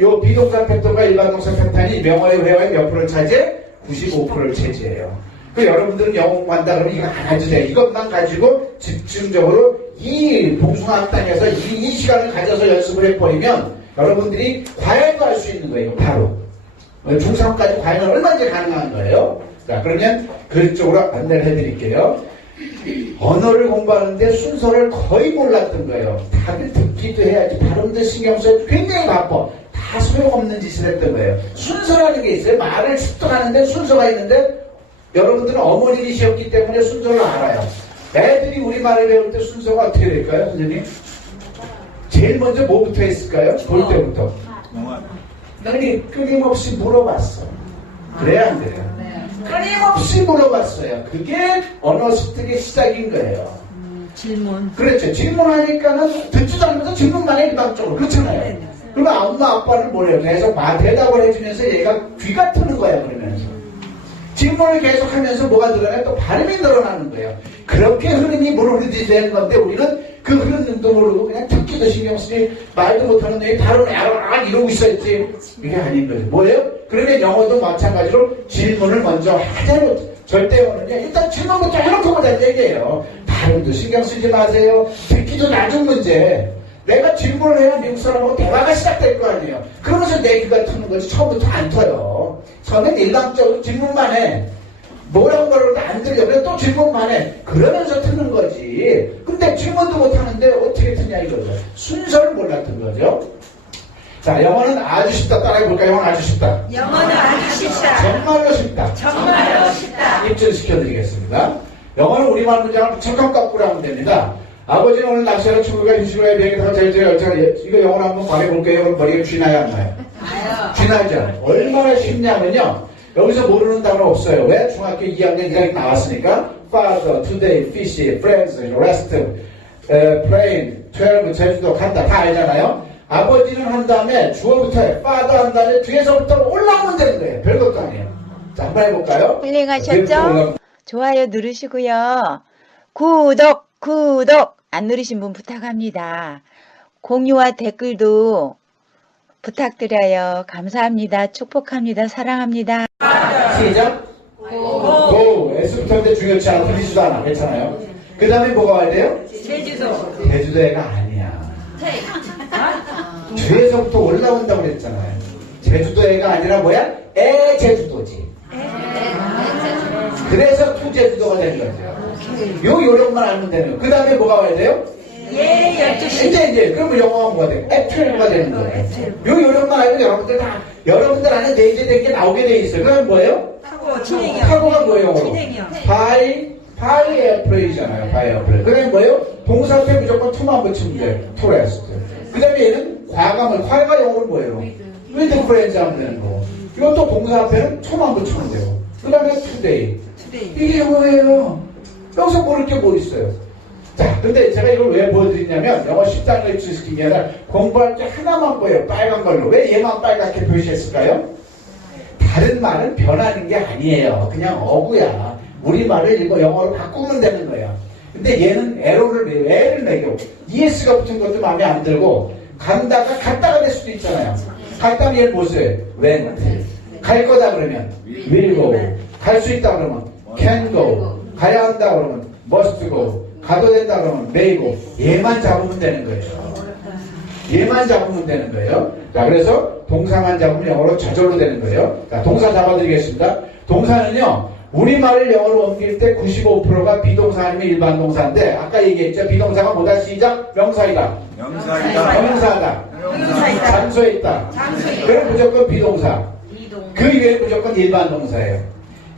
요 비동사 패턴과 일반 동사 패턴이 명어의 회화의 몇 프로를 차지해? 95%를 차지해요. 그 여러분들은 영어 공부한다 그러면 이거 안 해도 돼. 이것만 가지고 집중적으로 이 봉숭아학당에서 이 시간을 가져서 연습을 해버리면 여러분들이 과외도 할 수 있는 거예요. 바로. 중3까지 과외는 얼마든지 가능한 거예요. 자, 그러면 그쪽으로 안내를 해드릴게요. 언어를 공부하는데 순서를 거의 몰랐던 거예요. 다들 듣기도 해야지 발음도 신경 써야지 굉장히 바빠. 다 소용없는 짓을 했던 거예요. 순서라는 게 있어요. 말을 습득하는데 순서가 있는데 여러분들은 어머니이셨기 때문에 순서를 알아요. 애들이 우리말을 배울 때 순서가 어떻게 될까요, 선생님? 제일 먼저 뭐부터 했을까요? 볼 때부터. 끊임없이 물어봤어. 그래야 안 돼요. 끊임없이 물어봤어요. 그게 언어 습득의 시작인 거예요. 질문. 그렇죠. 질문하니까는 듣지도 않으면서 질문만 해, 일방적으로. 그렇잖아요. 그러면 엄마 아빠는 뭐래요? 계속 대답을 해주면서 얘가 귀가 트는 거야, 그러면서. 질문을 계속하면서 뭐가 늘어나요? 또 발음이 늘어나는 거예요. 그렇게 흐름이 흐르듯이 되는 건데 우리는 그 흐름도 모르고 그냥 듣기도 신경 쓰니 말도 못하는 놈이 바로 이러고 있어야지. 이게 아닌 거죠. 뭐예요? 그러면 영어도 마찬가지로 질문을 먼저 하자로 절대 영어는요. 일단 질문부터 해놓고 보자는 얘기예요. 발음도 신경 쓰지 마세요. 듣기도 나중 문제. 내가 질문을 해야 미국 사람하고 대화가 시작될 거 아니에요. 그러면서 내 귀가 트는 거지 처음부터 안 터요. 처음엔 일방적으로 질문만 해. 뭐라고 말하는데 안 들려. 그래 또 질문만 해. 그러면서 트는 거지. 근데 질문도 못하는데 어떻게 트냐 이거죠. 순서를 몰랐던 거죠. 자, 영어는 아주 쉽다. 따라해볼까요? 영어는 아주 쉽다. 영어는 아주 쉽다. 정말로 쉽다. 정말로 쉽다. 입증시켜드리겠습니다. 영어는 우리말 문장을 무조건 거꾸로 하면 됩니다. 아버지는 오늘 낚시하러 친구가 휴식을 해 비행기 타고 제일 열차를 이거 영어로 한번 말해볼게요. 그럼 머리가 쥐나요 안 나요? 쥐나죠. 얼마나 쉽냐면요. 여기서 모르는 단어 없어요. 왜? 중학교 2학년 이상이 나왔으니까 father, today, fish, friends, rest, plane, 12, 제주도 간다 다 알잖아요. 아버지는 한 다음에 주어부터 해. father 한 다음에 뒤에서부터 올라오면 되는 거예요. 별것도 아니에요. 자, 한번 해볼까요? 훌륭하셨죠? 좋아요 누르시고요. 구독 안 누르신 분 부탁합니다. 공유와 댓글도 부탁드려요. 감사합니다. 축복합니다. 사랑합니다. 시작. 고. S부터인데 중요치 않아. 들리지도 않아. 괜찮아요. 그 다음에 뭐가 와야 돼요? 제주도. 제주도애가 아니야. 뒤에서부터 올라온다고 그랬잖아요. 제주도애가 아니라 뭐야? 제주도지. 그래서 투제주도가 된 거죠. 요 요령만 알면 되는 거예요. 그 다음에 뭐가 와야 돼요? 예, 12시. 이제 그러면 영어가 뭐가 돼요? 애플가 되는 거예요. 요 요령만 알면 여러분들 안에 내재된 게 나오게 돼 있어요. 그럼 뭐예요? 타고, 진행형. 타고가 뭐예요? 진행형. 바이 에어플레이잖아요. 바이 에어플레이. 그다음에 뭐예요? 동사 앞에 무조건 투만 붙이면 돼요. 투레스트. 그 다음에 얘는 과가 영어로 뭐예요? with friends 하면 되는 거고. 이것도 동사 앞에는 투만 붙이면 되고. 그 다음에 today. 이게 뭐예요? 여기서 모를 게 뭐 있어요? 자, 근데 제가 이걸 왜 보여드리냐면 영어 10단을 입수시킨 게 아니라 공부할 때 하나만 보여요. 빨간 걸로. 왜 얘만 빨갛게 표시했을까요? 다른 말은 변하는 게 아니에요. 그냥 어구야. 우리말을 이거 영어로 바꾸면 되는 거야. 근데 얘는 애를 매겨. ES가 붙은 것도 마음에 안 들고 갔다가 될 수도 있잖아요. 갔다면 얘를 못 써요. went. 갈 거다 그러면 will go. 갈 수 있다 그러면 can go. 가야 한다 그러면 must go. 가도 된다 그러면 may go. 얘만 잡으면 되는 거예요. 얘만 잡으면 되는 거예요. 자, 그래서 동사만 잡으면 영어로 저절로 되는 거예요. 자, 동사 잡아드리겠습니다. 동사는요, 우리말을 영어로 옮길 때 95%가 비동사 아니면 일반 동사인데, 아까 얘기했죠. 비동사가 뭐다? 시작? 명사이다. 명사다. 장소에 있다. 그럼 무조건 비동사. 그 이외에 무조건 일반 동사예요.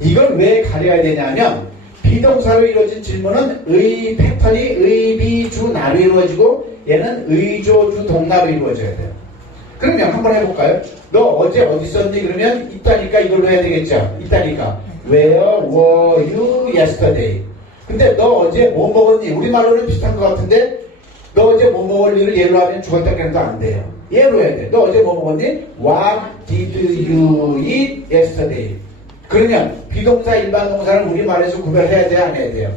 이걸 왜 가려야 되냐면, 비동사로 이루어진 질문은 의 패턴이 의비주 나로 이루어지고 얘는 의조주 동나로 이루어져야 돼요. 그러면 한번 해볼까요? 너 어제 어디 있었니? 그러면 있다니까 이걸로 해야 되겠죠. 있다니까 Where were you yesterday? 근데 너 어제 뭐 먹었니? 우리말로는 비슷한 것 같은데 너 어제 뭐 먹을 일을 예로 하면 죽었다 깨도 안 돼요. 예로 해야 돼. 너 어제 뭐 먹었니? What did you eat yesterday? 그러면 비동사 일반 동사를 우리말에서 구별해야 돼요? 안 해야 돼요?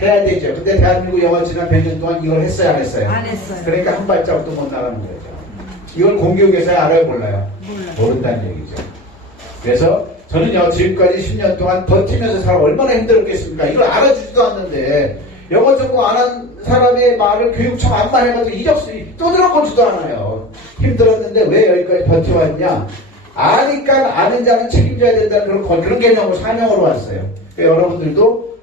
해야 되죠. 근데 대한민국 영어 지난 100년 동안 이걸 했어요? 안 했어요? 안 했어요. 그러니까 한 발자국도 못 나가는 거죠. 이걸 공교육에서 알아요? 몰라요? 모른다는 얘기죠. 그래서 저는요 지금까지 10년 동안 버티면서 살아 얼마나 힘들었겠습니까? 이걸 알아주지도 않는데 영어 전공 안 한 사람의 말을 교육청 안만 해가지고 이력서에 또 들어보지도 않아요. 힘들었는데 왜 여기까지 버텨왔냐? 아니까 아는 자는 책임져야 된다는 그런 개념으로 사명으로 왔어요. 그러니까 여러분들도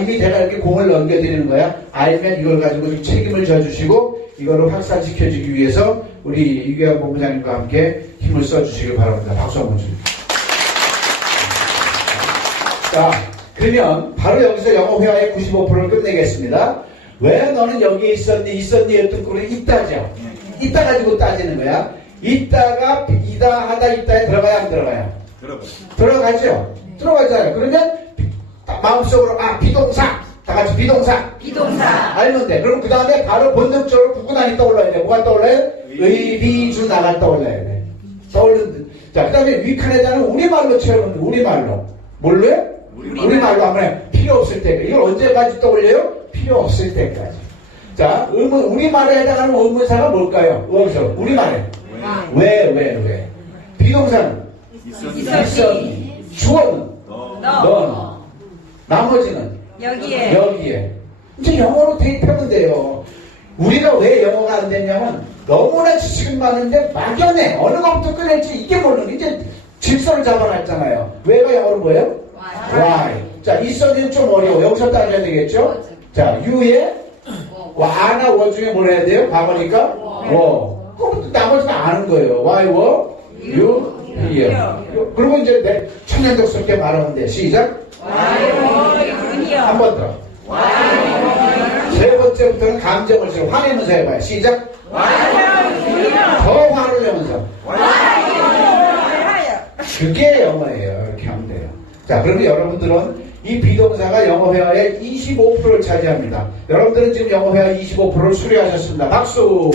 이미 내가 이렇게 공을 넘겨드리는 거야. 알면 이걸 가지고 좀 책임을 져주시고 이거를 확산시켜주기 위해서 우리 이규환 본부장님과 함께 힘을 써주시길 바랍니다. 박수 한번 주세요. 자, 그러면 바로 여기서 영어 회화의 95%를 끝내겠습니다. 왜 너는 여기 있었니? 였던 꼴은 있다죠. 있다 가지고 따지는 거야. 있다가 이다 하다 있다에 들어가야 안 들어가요? 들어가죠. 들어가잖아요. 그러면 마음속으로 비동사 다 같이 비동사 알면 돼. 그럼 그 다음에 바로 본능적으로 구구단이 떠올라야 돼. 뭐가 떠올라요? 의비주 나가 떠올라야 돼. 떠오르는. 자, 그 다음에 위칸에다는 우리말로 채우는 거. 우리말로. 뭘로요? 우리말로 하면 필요 없을 때. 이걸 언제까지 떠올려요? 필요 없을 때까지. 자, 우리말에 해당하는 의문사가 뭘까요? 어디서? 우리말에. 왜? 비동사는? 있었니. 주어는? 넌. 나머지는? 여기에. 이제 영어로 대입하면 돼요. 우리가 왜 영어가 안 됐냐면 너무나 지식은 많은데 막연해. 어느 것부터 꺼낼지 이게 모르는 이제 질서를 잡아놨잖아요. 왜가 영어로 뭐예요? Why. 자, 있었니는 좀 어려워. 여기서 따져야 되겠죠? 자, you에 와나 워 중에 뭘 해야 돼요? 과거니까 were. 그럼 나머지는 아는 거예요. Why were you here? 그리고 이제 내 천연덕스럽게 말하면 돼. 시작. 한 번 더. 세 번째부터는 감정을 쓰고 화내면서 해봐요. 시작. 더 화를 내면서. 그게 영어예요. 이렇게 하면 돼요. 자, 그러면 여러분들은 이 비동사가 영어 회화의 25%를 차지합니다. 여러분들은 지금 영어 회화 25%를 수료하셨습니다. 박수!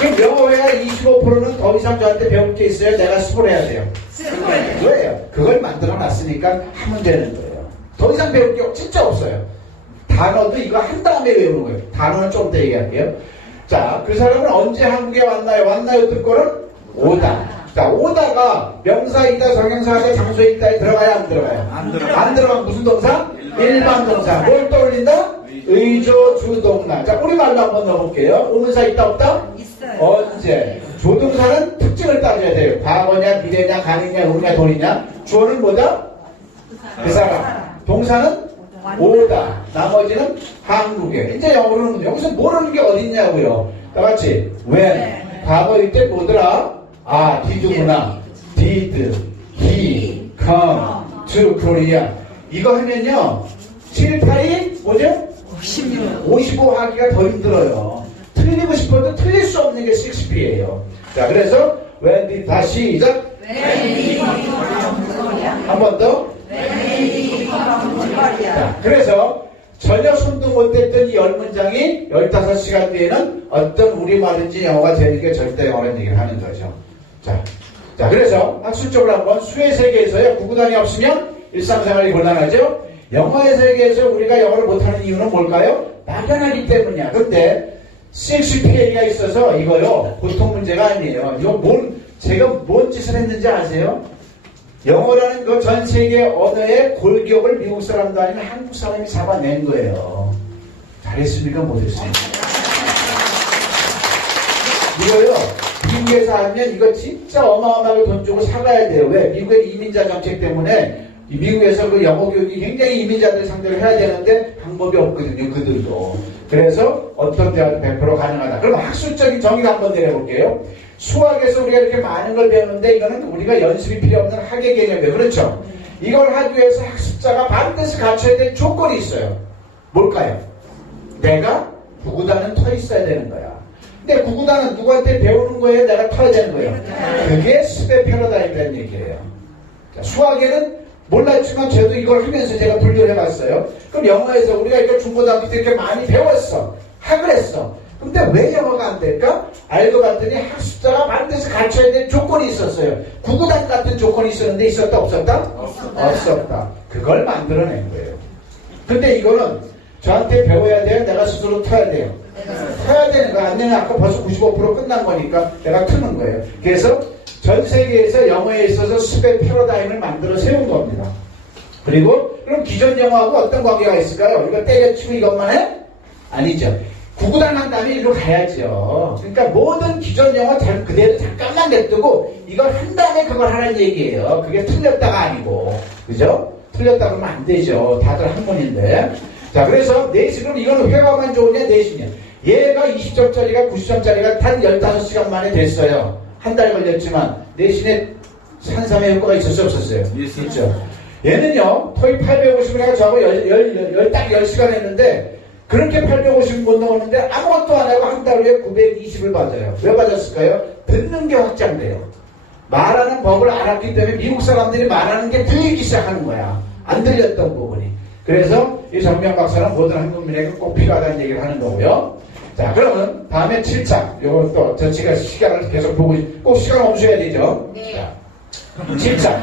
그럼 영어 회화 25%는 더 이상 저한테 배울 게 있어요? 내가 스포해야 돼요. 왜요? 그걸 만들어 놨으니까 하면 되는 거예요. 더 이상 배울 게 진짜 없어요. 단어도 이거 한 다음에 외우는 거예요. 단어는 좀 더 얘기할게요. 자, 그 사람은 언제 한국에 왔나요? 왔나요? 뜰 거는 오다. 자, 오다가 명사이다, 성형사이다, 장소에 있다에 들어가야 안 들어가요? 안 들어가면 무슨 동사? 일반 동사. 뭘 떠올린다? 의조, 주동나. 자, 우리말로 한번 넣어볼게요. 의문사 있다, 없다? 있어요. 언제? 조동사는 특징을 따져야 돼요. 과거냐, 미래냐, 가느냐, 오냐, 돌이냐. 주어는 뭐다? 그 사람. 동사는 오다. 나머지는 한국에. 이제 영어로는 여기서 모르는 게 어딨냐고요. 다 같이 when. 과거일 때 뭐더라? did구나. did he come to Korea. 이거 하면요 7, 8이 뭐죠? 55 하기가 더 힘들어요. 틀리고 싶어도 틀릴 수 없는 게 60P예요. 자, 그래서 when did 다시 시작. 한 번 더. 자, 그래서 전혀 손도 못 댔던 이 10문장이 15시간 뒤에는 어떤 우리말인지 영어가 되니까 절대 영어라는 얘기를 하는 거죠. 자, 그래서 학술적으로 한번 수의 세계에서요, 구구단이 없으면 일상생활이 곤란하죠? 영어의 세계에서 우리가 영어를 못하는 이유는 뭘까요? 막연하기 때문이야. 근데 CXPA가 있어서 이거요, 보통 문제가 아니에요. 이거 제가 뭔 짓을 했는지 아세요? 영어라는 그 전 세계 언어의 골격을 미국 사람도 아니면 한국 사람이 잡아낸 거예요. 잘했습니까? 못했습니까? 이거요, 미국에서 하면 이거 진짜 어마어마하게 돈 주고 사가야 돼요. 왜? 미국의 이민자 정책 때문에 미국에서 그 영어 교육이 굉장히 이민자들 상대로 해야 되는데 방법이 없거든요. 그들도. 그래서 어떤 대화도 100% 가능하다. 그럼 학술적인 정의를 한번 내려볼게요. 수학에서 우리가 이렇게 많은 걸 배우는데 이거는 우리가 연습이 필요 없는 학예 개념이에요. 그렇죠? 이걸 하기 위해서 학습자가 반드시 갖춰야 될 조건이 있어요. 뭘까요? 내가 구구단은 터 있어야 되는 거야. 근데 구구단은 누구한테 배우는 거예요? 내가 터야 되는 거예요. 그게 습의 패러다임이라는 얘기예요. 자, 수학에는 몰랐지만 저도 이걸 하면서 제가 분류를 해봤어요. 그럼 영어에서 우리가 이걸 중고등학교 때 이렇게 많이 배웠어. 학을 했어. 근데 왜 영어가 안 될까? 알고 봤더니 학습자가 반드시 갖춰야 될 조건이 있었어요. 구구단 같은 조건이 있었는데 있었다 없었다? 없었다. 그걸 만들어낸 거예요. 근데 이거는 저한테 배워야 돼요? 내가 스스로 터야 돼요? 터야 되는 거 안 되면 아까 벌써 95% 끝난 거니까 내가 트는 거예요. 그래서 전 세계에서 영어에 있어서 습의 패러다임을 만들어 세운 겁니다. 그리고 그럼 기존 영어하고 어떤 관계가 있을까요? 이거 때려치고 이것만 해? 아니죠. 구구단 한 다음에 이리로 가야죠. 그러니까 모든 기존 영어 그대로 잠깐만 냅두고 이걸 한 다음에 그걸 하라는 얘기예요. 그게 틀렸다가 아니고. 그죠? 틀렸다 그러면 안 되죠. 다들 학문인데. 자, 그래서 내신, 그럼 이거는 회화만 좋으냐, 내신이냐. 얘가 20점짜리가 90점짜리가 단 15시간 만에 됐어요. 한 달 걸렸지만 내신에 산삼의 효과가 있었어요, 없었어요? 있죠. 얘는요, 토익 850을 해가 저하고 딱 10시간 했는데 그렇게 850 못 넘었는데 아무것도 안 하고 한 달 후에 920을 받아요. 왜 받았을까요? 듣는 게 확장돼요. 말하는 법을 알았기 때문에 미국 사람들이 말하는 게 들리기 시작하는 거야. 안 들렸던 부분이. 그래서 이 정명 박사는 모든 한국민에게 꼭 필요하다는 얘기를 하는 거고요. 자, 그러면 다음에 7장. 요건 또 저 제가 시간을 계속 보고 꼭 시간 멈춰야 되죠. 자, 7장.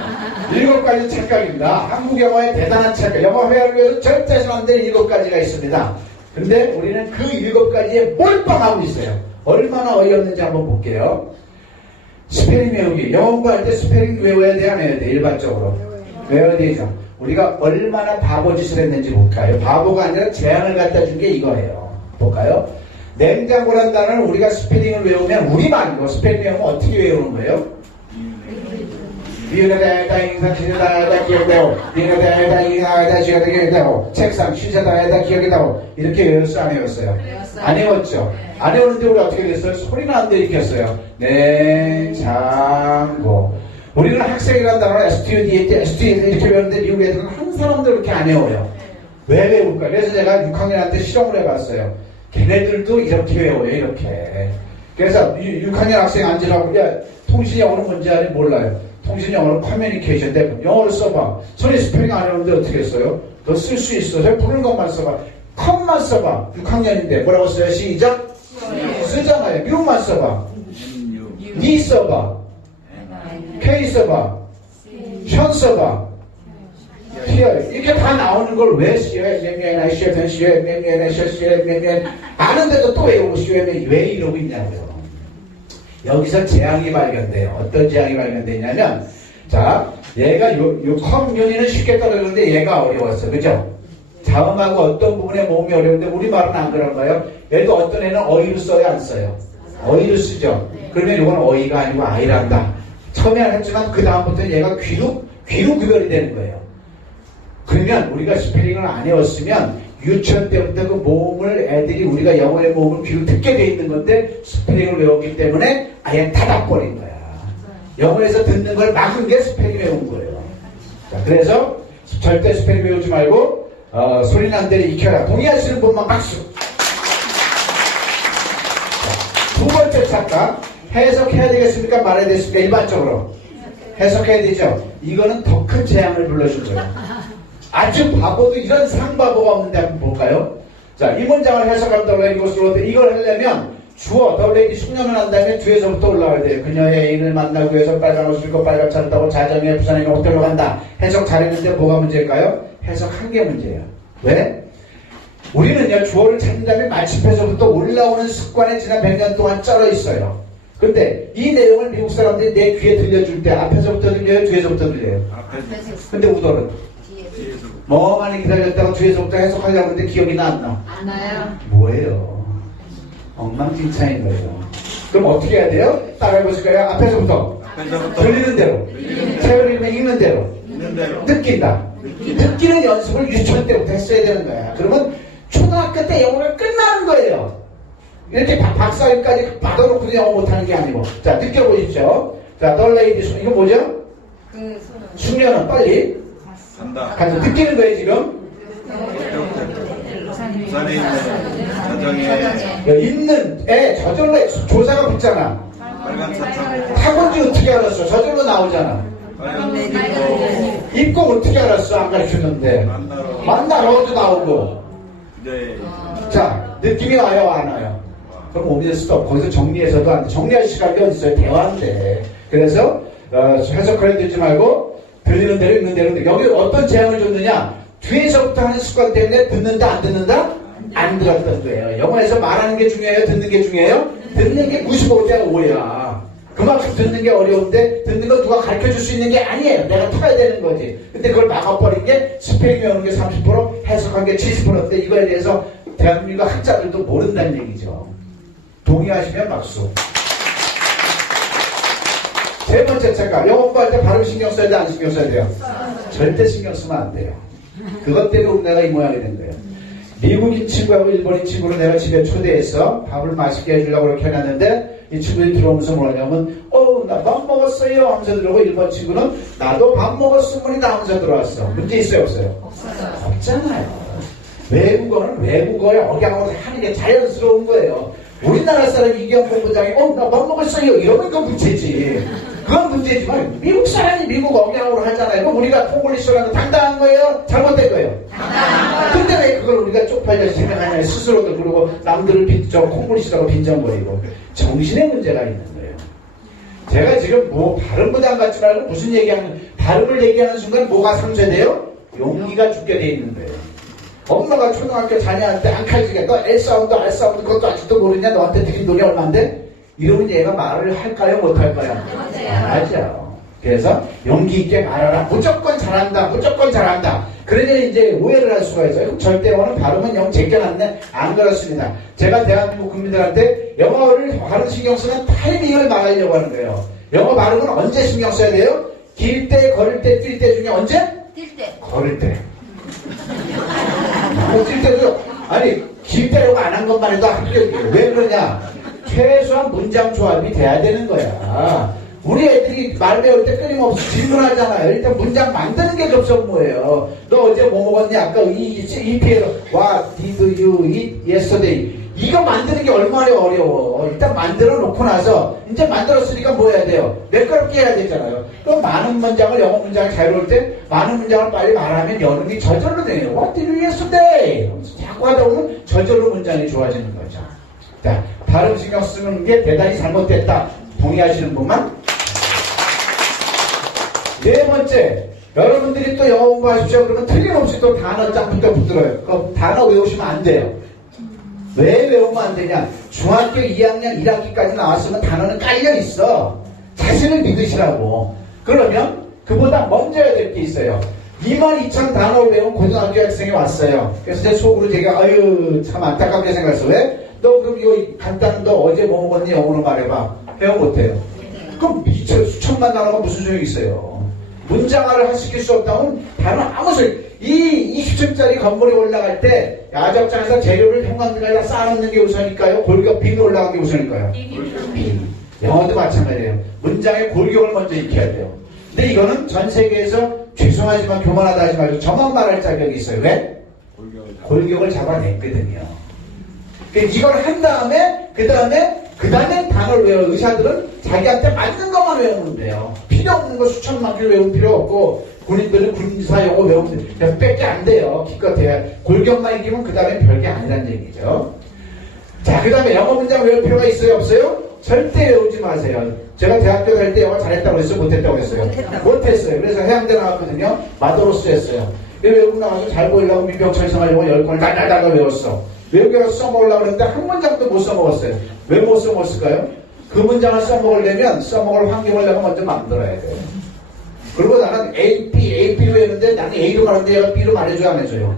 7가지 착각입니다. 한국 영어의 대단한 착각. 영어 회화를 위해서 절대 해서는 안 되는 7가지가 있습니다. 근데 우리는 그 7가지에 몰빵하고 있어요. 얼마나 어이없는지 한번 볼게요. 스페링 외우기. 영어 공부할 때 스페링 외워야 돼, 안 외워야 돼? 일반적으로. 외워야 되죠. 우리가 얼마나 바보짓을 했는지 볼까요? 바보가 아니라 재앙을 갖다 준 게 이거예요. 볼까요? 냉장고란 단어는 우리가 스페링을 외우면 우리말이고 스페링 외우면 어떻게 외우는 거예요? 미래다에다 인상시대다에다 기억되고 미래다에다 인상에다 기억되고 책상 시세다에다 기억되고 이렇게 외웠어요? 안 외웠어요? 안 외웠죠? 안 외우는데 우리 어떻게 됐어요? 소리는 안 들리겠어요. 냉장고. 우리는 학생이라는 단어를 STUD 이렇게 배우는데 미국 애들은 한 사람도 그렇게 안 외워요. 왜 외울까? 그래서 제가 6학년한테 실험을 해봤어요. 걔네들도 이렇게 외워요, 이렇게. 그래서 6학년 학생 앉으라고, 야, 통신 영어는 뭔지 아니? 몰라요. 통신 영어는 커뮤니케이션인데, 영어를 써봐. 손에 스페링 안 해오는데 어떻게 했어요? 너 쓸 수 있어. 저 부르는 것만 써봐. 컴만 써봐. 6학년인데. 뭐라고 써요? 시작? 쓰잖아요. U만 써봐. 니 써봐. K 써봐. 션 써봐. 이렇게 다 나오는 걸 왜 아는데도 또 외우고 왜 이러고 있냐고요. 여기서 재앙이 발견돼요. 어떤 재앙이 발견되냐면, 자, 얘가 요 컴뮤니는 쉽게 떨어지는데 얘가 어려웠어. 그죠? 자음하고 어떤 부분에 모음이 어려운데 우리말은 안 그런가요? 얘도 어떤 애는 어이로 써요, 안 써요? 어이로 쓰죠. 그러면 이건 어이가 아니고 아이란다. 처음에는 했지만 그 다음부터는 얘가 귀로 구별이 되는 거예요. 그러면 우리가 스페링을 안 외웠으면 유치원 때부터 그 모음을 애들이 우리가 영어의 모음을 귀로 듣게 돼 있는 건데 스페링을 외웠기 때문에 아예 닫아버린 거야. 영어에서 듣는 걸 막은 게 스페링 외운 거예요. 자, 그래서 절대 스페링 외우지 말고 소리 난 대로 익혀라. 동의하시는 분만 박수. 자, 두 번째 착각. 해석해야 되겠습니까? 말해야 되겠습니까? 일반적으로 해석해야 되죠. 이거는 더 큰 재앙을 불러준 거예요. 아주 바보도 이런 상바보가 없는데 한번 볼까요? 자, 이 문장을 해석하면 더블레이디 고스로 이걸 하려면 주어 더블레이디 숙련을 한 다음에 뒤에서부터 올라와야 돼요. 그녀의 애인을 만나기 위해서 빨간 옷을 입고 빨간 차를 타고 자정에 부산에 호텔로 간다. 해석 잘했는데 뭐가 문제일까요? 해석한 게 문제예요. 왜? 우리는요, 주어를 찾는 다음에 마침표에서부터 올라오는 습관에 지난 100년 동안 쩔어 있어요. 근데 이 내용을 미국 사람들이 내 귀에 들려줄 때 앞에서부터 들려요? 뒤에서부터 들려요? 근데 우도는 멍하니 기다렸다가 뒤에서부터 해석하려고 하는데 기억이 나 안 나? 안 나요. 뭐예요? 엉망진창인 거예요. 그럼 어떻게 해야 돼요? 따라해 보실까요? 앞에서부터. 들리는 대로. 책을 읽으면 읽는 대로. 느낀다. 느끼는 연습을 유치원 때부터 했어야 되는 거야. 그러면 초등학교 때 영어가 끝나는 거예요. 이렇게 박사학위까지 받아놓고 영어 못하는 게 아니고. 자, 느껴보십시오. 자, 덜레이디, 이거 뭐죠? 숙녀는 빨리. 간다. 느끼는 거예요, 지금. 부산에 있는 가정에 있는 애 저절로 조사가 붙잖아. 빨간 차 타본지 어떻게 알았어? 저절로 나오잖아. 입고 어떻게 알았어? 안 가르쳤는데. 만나러도 나오고. 네. 자, 느낌이 와요, 안 와요? 그럼 오미자 스톱. 거기서 정리해서도 안 돼. 정리할 시간이 어디 있어요? 대화인데. 그래서 해석을 해주지 말고 들리는 대로 읽는 대로. 여기 어떤 제안을 줬느냐? 뒤에서부터 하는 습관 때문에 듣는다, 안 듣는다? 안 들었던 거예요. 영어에서 말하는 게 중요해요? 듣는 게 중요해요? 듣는 게 95대 5야. 그만큼 듣는 게 어려운데 듣는 거 누가 가르쳐줄 수 있는 게 아니에요. 내가 타야 되는 거지. 근데 그걸 막아버린 게 스페인 배우는 게 30%, 해석한 게 70%인데 이거에 대해서 대한민국 학자들도 모른다는 얘기죠. 동의하시면 박수. 세 번째 착각. 영어 공부할 때 발음 신경 써야 돼, 안 신경 써야 돼요? 절대 신경 쓰면 안 돼요. 그것 때문에 우리나라가 이 모양이 된 거예요. 미국인 친구하고 일본인 친구를 내가 집에 초대해서 밥을 맛있게 해주려고 이렇게 해놨는데 이 친구들이 들어오면서 뭐냐면 나 밥 먹었어요 하면서 들어오고 일본 친구는 나도 밥 먹었으면이다 하면서 들어왔어. 문제 있어요 없어요? 없잖아요. 외국어는 외국어의 억양으로 하는 게 자연스러운 거예요. 우리나라 사람 이경 본부장이 나 밥 먹었어요 이러면 그건 문제지. 그건 문제지만 미국 사람이 미국 억양으로 하잖아요. 그럼 우리가 콩글리시라는 당당한 거예요? 잘못된 거예요? 근데 왜 그걸 우리가 쪽팔려서 생각하냐. 스스로도 그러고 남들을 콩글리시라고 빈정거리고. 정신의 문제가 있는 거예요. 제가 지금 발음부장 같지 말고 무슨 얘기하는 발음을 얘기하는 순간 뭐가 상쇄돼요? 용기가 죽게 돼 있는 거예요. 엄마가 초등학교 자녀한테 안 칼지게 너 L사운드 R사운드 그것도 아직도 모르냐? 너한테 드린 돈이 얼만데? 이러면 얘가 말을 할까요? 못할까요? 안 하죠. 그래서 용기 있게 말하라. 무조건 잘한다. 무조건 잘한다. 그러니 이제 오해를 할 수가 있어요. 절대어는 발음은 영 제껴놨네. 안 그렇습니다. 제가 대한민국 국민들한테 영어를 발음 신경 쓰는 타이밍을 말하려고 하는 거예요. 영어 발음은 언제 신경 써야 돼요? 길 때, 걸을 때, 뛸 때 중에 언제? 뛸 때. 걸을 때. 뛸 때도 아니 길 때라고 안 한 것만 해도 합격이에요. 왜 그러냐? 최소한 문장 조합이 돼야 되는 거야. 우리 애들이 말 배울 때 끊임없이 질문하잖아요. 일단 문장 만드는 게 급선무예요. 너 어제 뭐 먹었니? 아까 EP로 What did you eat yesterday? 이거 만드는 게 얼마나 어려워. 일단 만들어 놓고 나서 이제 만들었으니까 뭐 해야 돼요? 매끄럽게 해야 되잖아요. 또 많은 문장을 영어 문장이 잘 올 때 많은 문장을 빨리 말하면 여름이 저절로 돼요. What did you yesterday? 자꾸 하다 보면 저절로 문장이 좋아지는 거죠. 자, 발음 신경 쓰는 게 대단히 잘못됐다. 동의하시는 분만? 네 번째, 여러분들이 또 영어 공부하십시오. 그러면 틀림없이 또 단어 짝부터 붙들어요. 그 단어 외우시면 안 돼요. 왜 외우면 안 되냐? 중학교 2학년 1학기까지 나왔으면 단어는 깔려 있어. 자신을 믿으시라고. 그러면 그보다 먼저 해야 될 게 있어요. 22,000 단어를 외운 고등학교 학생이 왔어요. 그래서 제 속으로 제가 참 안타깝게 생각했어. 왜? 너 그럼 이거 간단한 너 어제 뭐 먹었니? 영어로 말해봐. 해요 못해요? 그럼 수천만 단어가 무슨 소용이 있어요? 문장화를 하실 수 없다면 단어 아무 소용. 이 20층짜리 건물에 올라갈 때 야적장에서 재료를 형광등에다 쌓아놓는 게 우선일까요? 골격 빈 올라가는 게 우선일까요? 빈. 영어도 마찬가지예요. 문장의 골격을 먼저 익혀야 돼요. 근데 이거는 전 세계에서 죄송하지만 교만하다 하지 말고 저만 말할 자격이 있어요. 왜? 골격을 잡아냈거든요. 이걸 한 다음에 그 다음에 단어를 외워. 의사들은 자기한테 맞는 것만 외우면 돼요. 필요 없는 거 수천만 개 외울 필요 없고 군인들은 군사 영어 외우면 몇 백개 안 돼요. 기껏해야 골격만 익히면 그 다음에 별게 아니란 얘기죠. 자, 그 다음에 영어 문장 외울 필요가 있어요? 없어요? 절대 외우지 마세요. 제가 대학교 갈 때 영어 잘했다고 했어요? 못했다고 했어요? 못했어요. 그래서 해양대 나왔거든요. 마도로스 했어요. 외우고 나와서 잘 보이려고 민병철성하려고 10권을 달달달 외웠어. 외우기 와서 써먹으려고 그랬는데 한 문장도 못 써먹었어요. 왜 못 써먹었을까요? 그 문장을 써먹으려면 써먹을 환경을 내가 먼저 만들어야 돼요. 그리고 나는 AP로 했는데 나는 A로 가는데 얘가 B로 말해줘야 안 해줘요.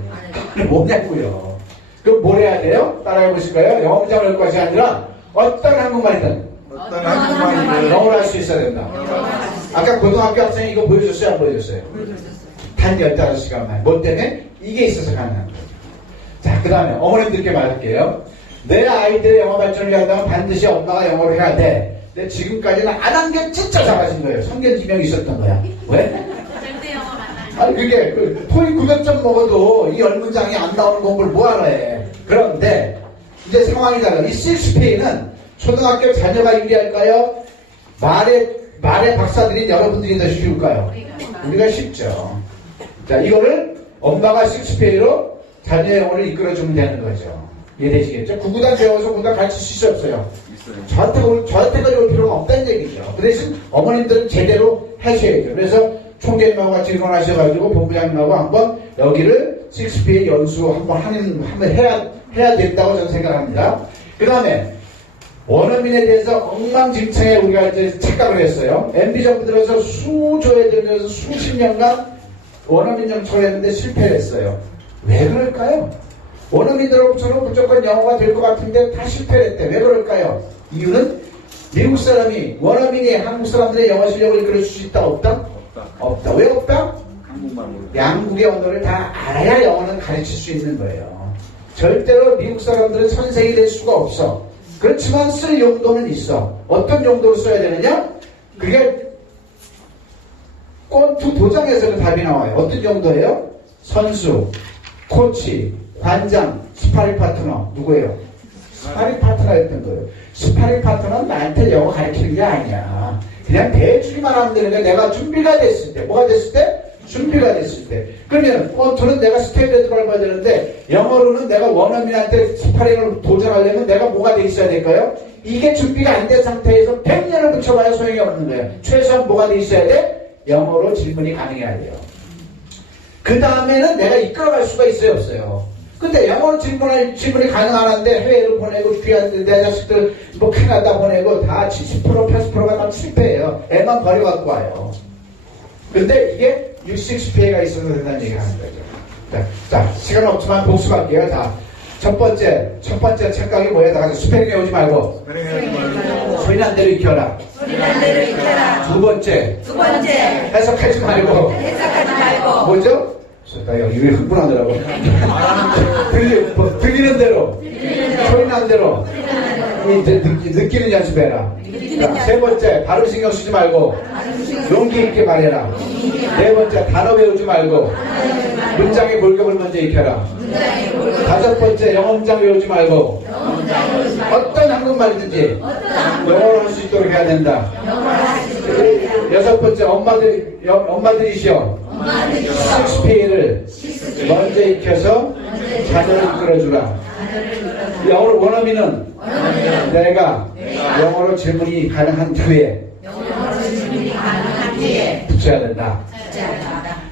그럼 뭘 해야 돼요? 따라해 보실까요? 영어 문장을 할 것이 아니라 어떤 한국말이든 어떤 한국말을 영어를 할 수 있어야 된다. 아까 고등학교 학생이 이거 보여줬어요? 안 보여줬어요? 단 15시간만. 뭐 때문에? 이게 있어서 가능한 거죠. 자, 그 다음에 어머님들께 말할게요. 내 아이들의 영어 발전을 위한다면 반드시 엄마가 영어를 해야 돼. 근데 지금까지는 안 한 게 진짜 잘하신 거예요. 성견지명이 있었던 거야. 왜? 절대 영어 만나요. 아니 그게 토익 900점 먹어도 이 얼문장이 안 나오는 공부를 뭐하러 해. 그런데 이제 상황이 달라. 이 6P는 초등학교 자녀가 유리할까요? 말의 박사들인 여러분들이 더 쉬울까요? 우리가 쉽죠. 자, 이거를 엄마가 6P로 자녀의 영어를 이끌어주면 되는 거죠. 이해되시겠죠? 구구단 배워서 구구단 가르칠 수 없어요. 저한테까지 올 필요가 없다는 얘기죠. 그 대신 어머님들은 제대로 하셔야죠. 그래서 총재님하고 같이 일어나셔가지고 본부장님하고 한번 여기를 6P 연수 한번 해야 된다고 저는 생각합니다. 그 다음에 원어민에 대해서 엉망진창에 우리가 이제 착각을 했어요. MB 정부 들어서 수조에 들면서 수십 년간 원어민 정책을 했는데 실패를 했어요. 왜 그럴까요? 원어민들처럼 무조건 영어가 될 것 같은데 다 실패를 했대. 왜 그럴까요? 이유는 미국 사람이 원어민이 한국 사람들의 영어 실력을 이끌어줄 수 있다 없다? 없다. 왜 없다? 한국말 모르고. 양국의 언어를 다 알아야 영어는 가르칠 수 있는 거예요. 절대로 미국 사람들은 선생이 될 수가 없어. 그렇지만 쓸 용도는 있어. 어떤 용도로 써야 되느냐? 그게 두 도장에서 그 답이 나와요. 어떤 용도예요? 선수, 코치, 관장, 스파링 파트너. 누구예요? 스파링 파트너였던 거예요. 스파링 파트너는 나한테 영어 가르치는 게 아니야. 그냥 대주기만 하면 되는데 내가 준비가 됐을 때, 뭐가 됐을 때? 준비가 됐을 때. 그러면 저는 내가 스탠더드 밟아야 되는데 영어로는 내가 원어민한테 스파링을 도전하려면 내가 뭐가 돼 있어야 될까요? 이게 준비가 안 된 상태에서 100년을 붙여봐야 소용이 없는 거예요. 최소한 뭐가 돼 있어야 돼? 영어로 질문이 가능해야 돼요. 그 다음에는 내가 이끌어갈 수가 있어요, 없어요? 근데 영어로 질문이 가능하는데 해외를 보내고 귀한 내 자식들 뭐 캐나다 보내고 다 70% 80%가 다 실패해요. 애만 버려갖고 와요. 근데 이게 6PA가 있어서 된다는 얘기를 하는 거죠. 자, 시간 없지만 복습할게요. 자, 첫 번째 착각이 뭐야? 다 같이 스페링 외우지 말고. 소리 난 대로 익혀라. 두 번째. 해석하지 말고. 뭐죠? 나 여기 왜 흥분하더라고. 들리는 대로. 소리 난 대로. 이제 느끼는 연습해라. 자, 세 번째, 발음 신경 쓰지 말고 용기 있게 말해라. 네 번째, 단어 외우지 말고 문장의 골격을 먼저 익혀라. 다섯 번째, 영어 문장 외우지 말고 어떤 한국말이든지 영어로 할 수 있도록 해야 된다. 여섯 번째, 엄마들이시여 6P를 먼저 익혀서 자녀를 이끌어주라. 영어로 원어민은 내가 영어로 질문이 가능한 후에 붙여야 된다.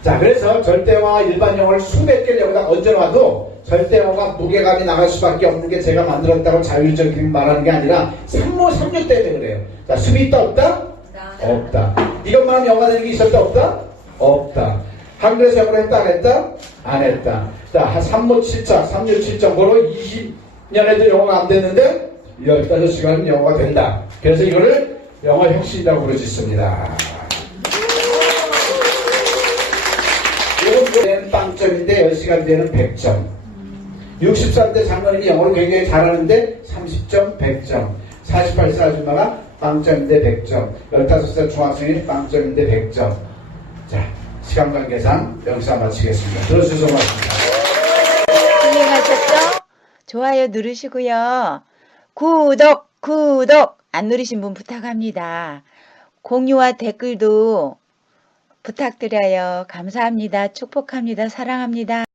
자, 그래서 절대어와 일반 영어를 수백 개를 여기다 얹어놔도 절대어가 무게감이 나갈 수밖에 없는 게 제가 만들었다고 자율적인 말하는 게 아니라 산모 삼류 때문에 그래요. 자, 수비 있다 없다? 없다. 이것만 하면 영어가 되는 게 있었다 없다? 없다. 한글에서 영어를 했다 안 했다? 안 했다. 자, 산모 7차, 삼류 7.5로 20년에도 영어가 안 됐는데 15시간은 영어가 된다. 그래서 이거를 영어 혁신이라고 부르짖습니다. 이건 빵점인데 10시간 되는 100점. 63대 장로님이 영어를 굉장히 잘하는데 30점, 100점. 48세 아줌마가 빵점인데 100점. 15살 중학생이 빵점인데 100점. 자, 시간 관계상 여기서 마치겠습니다. 들어주셔서 고맙습니다. 힐링하셨죠? 좋아요 누르시고요. 구독 안 누르신 분 부탁합니다. 공유와 댓글도 부탁드려요. 감사합니다. 축복합니다. 사랑합니다.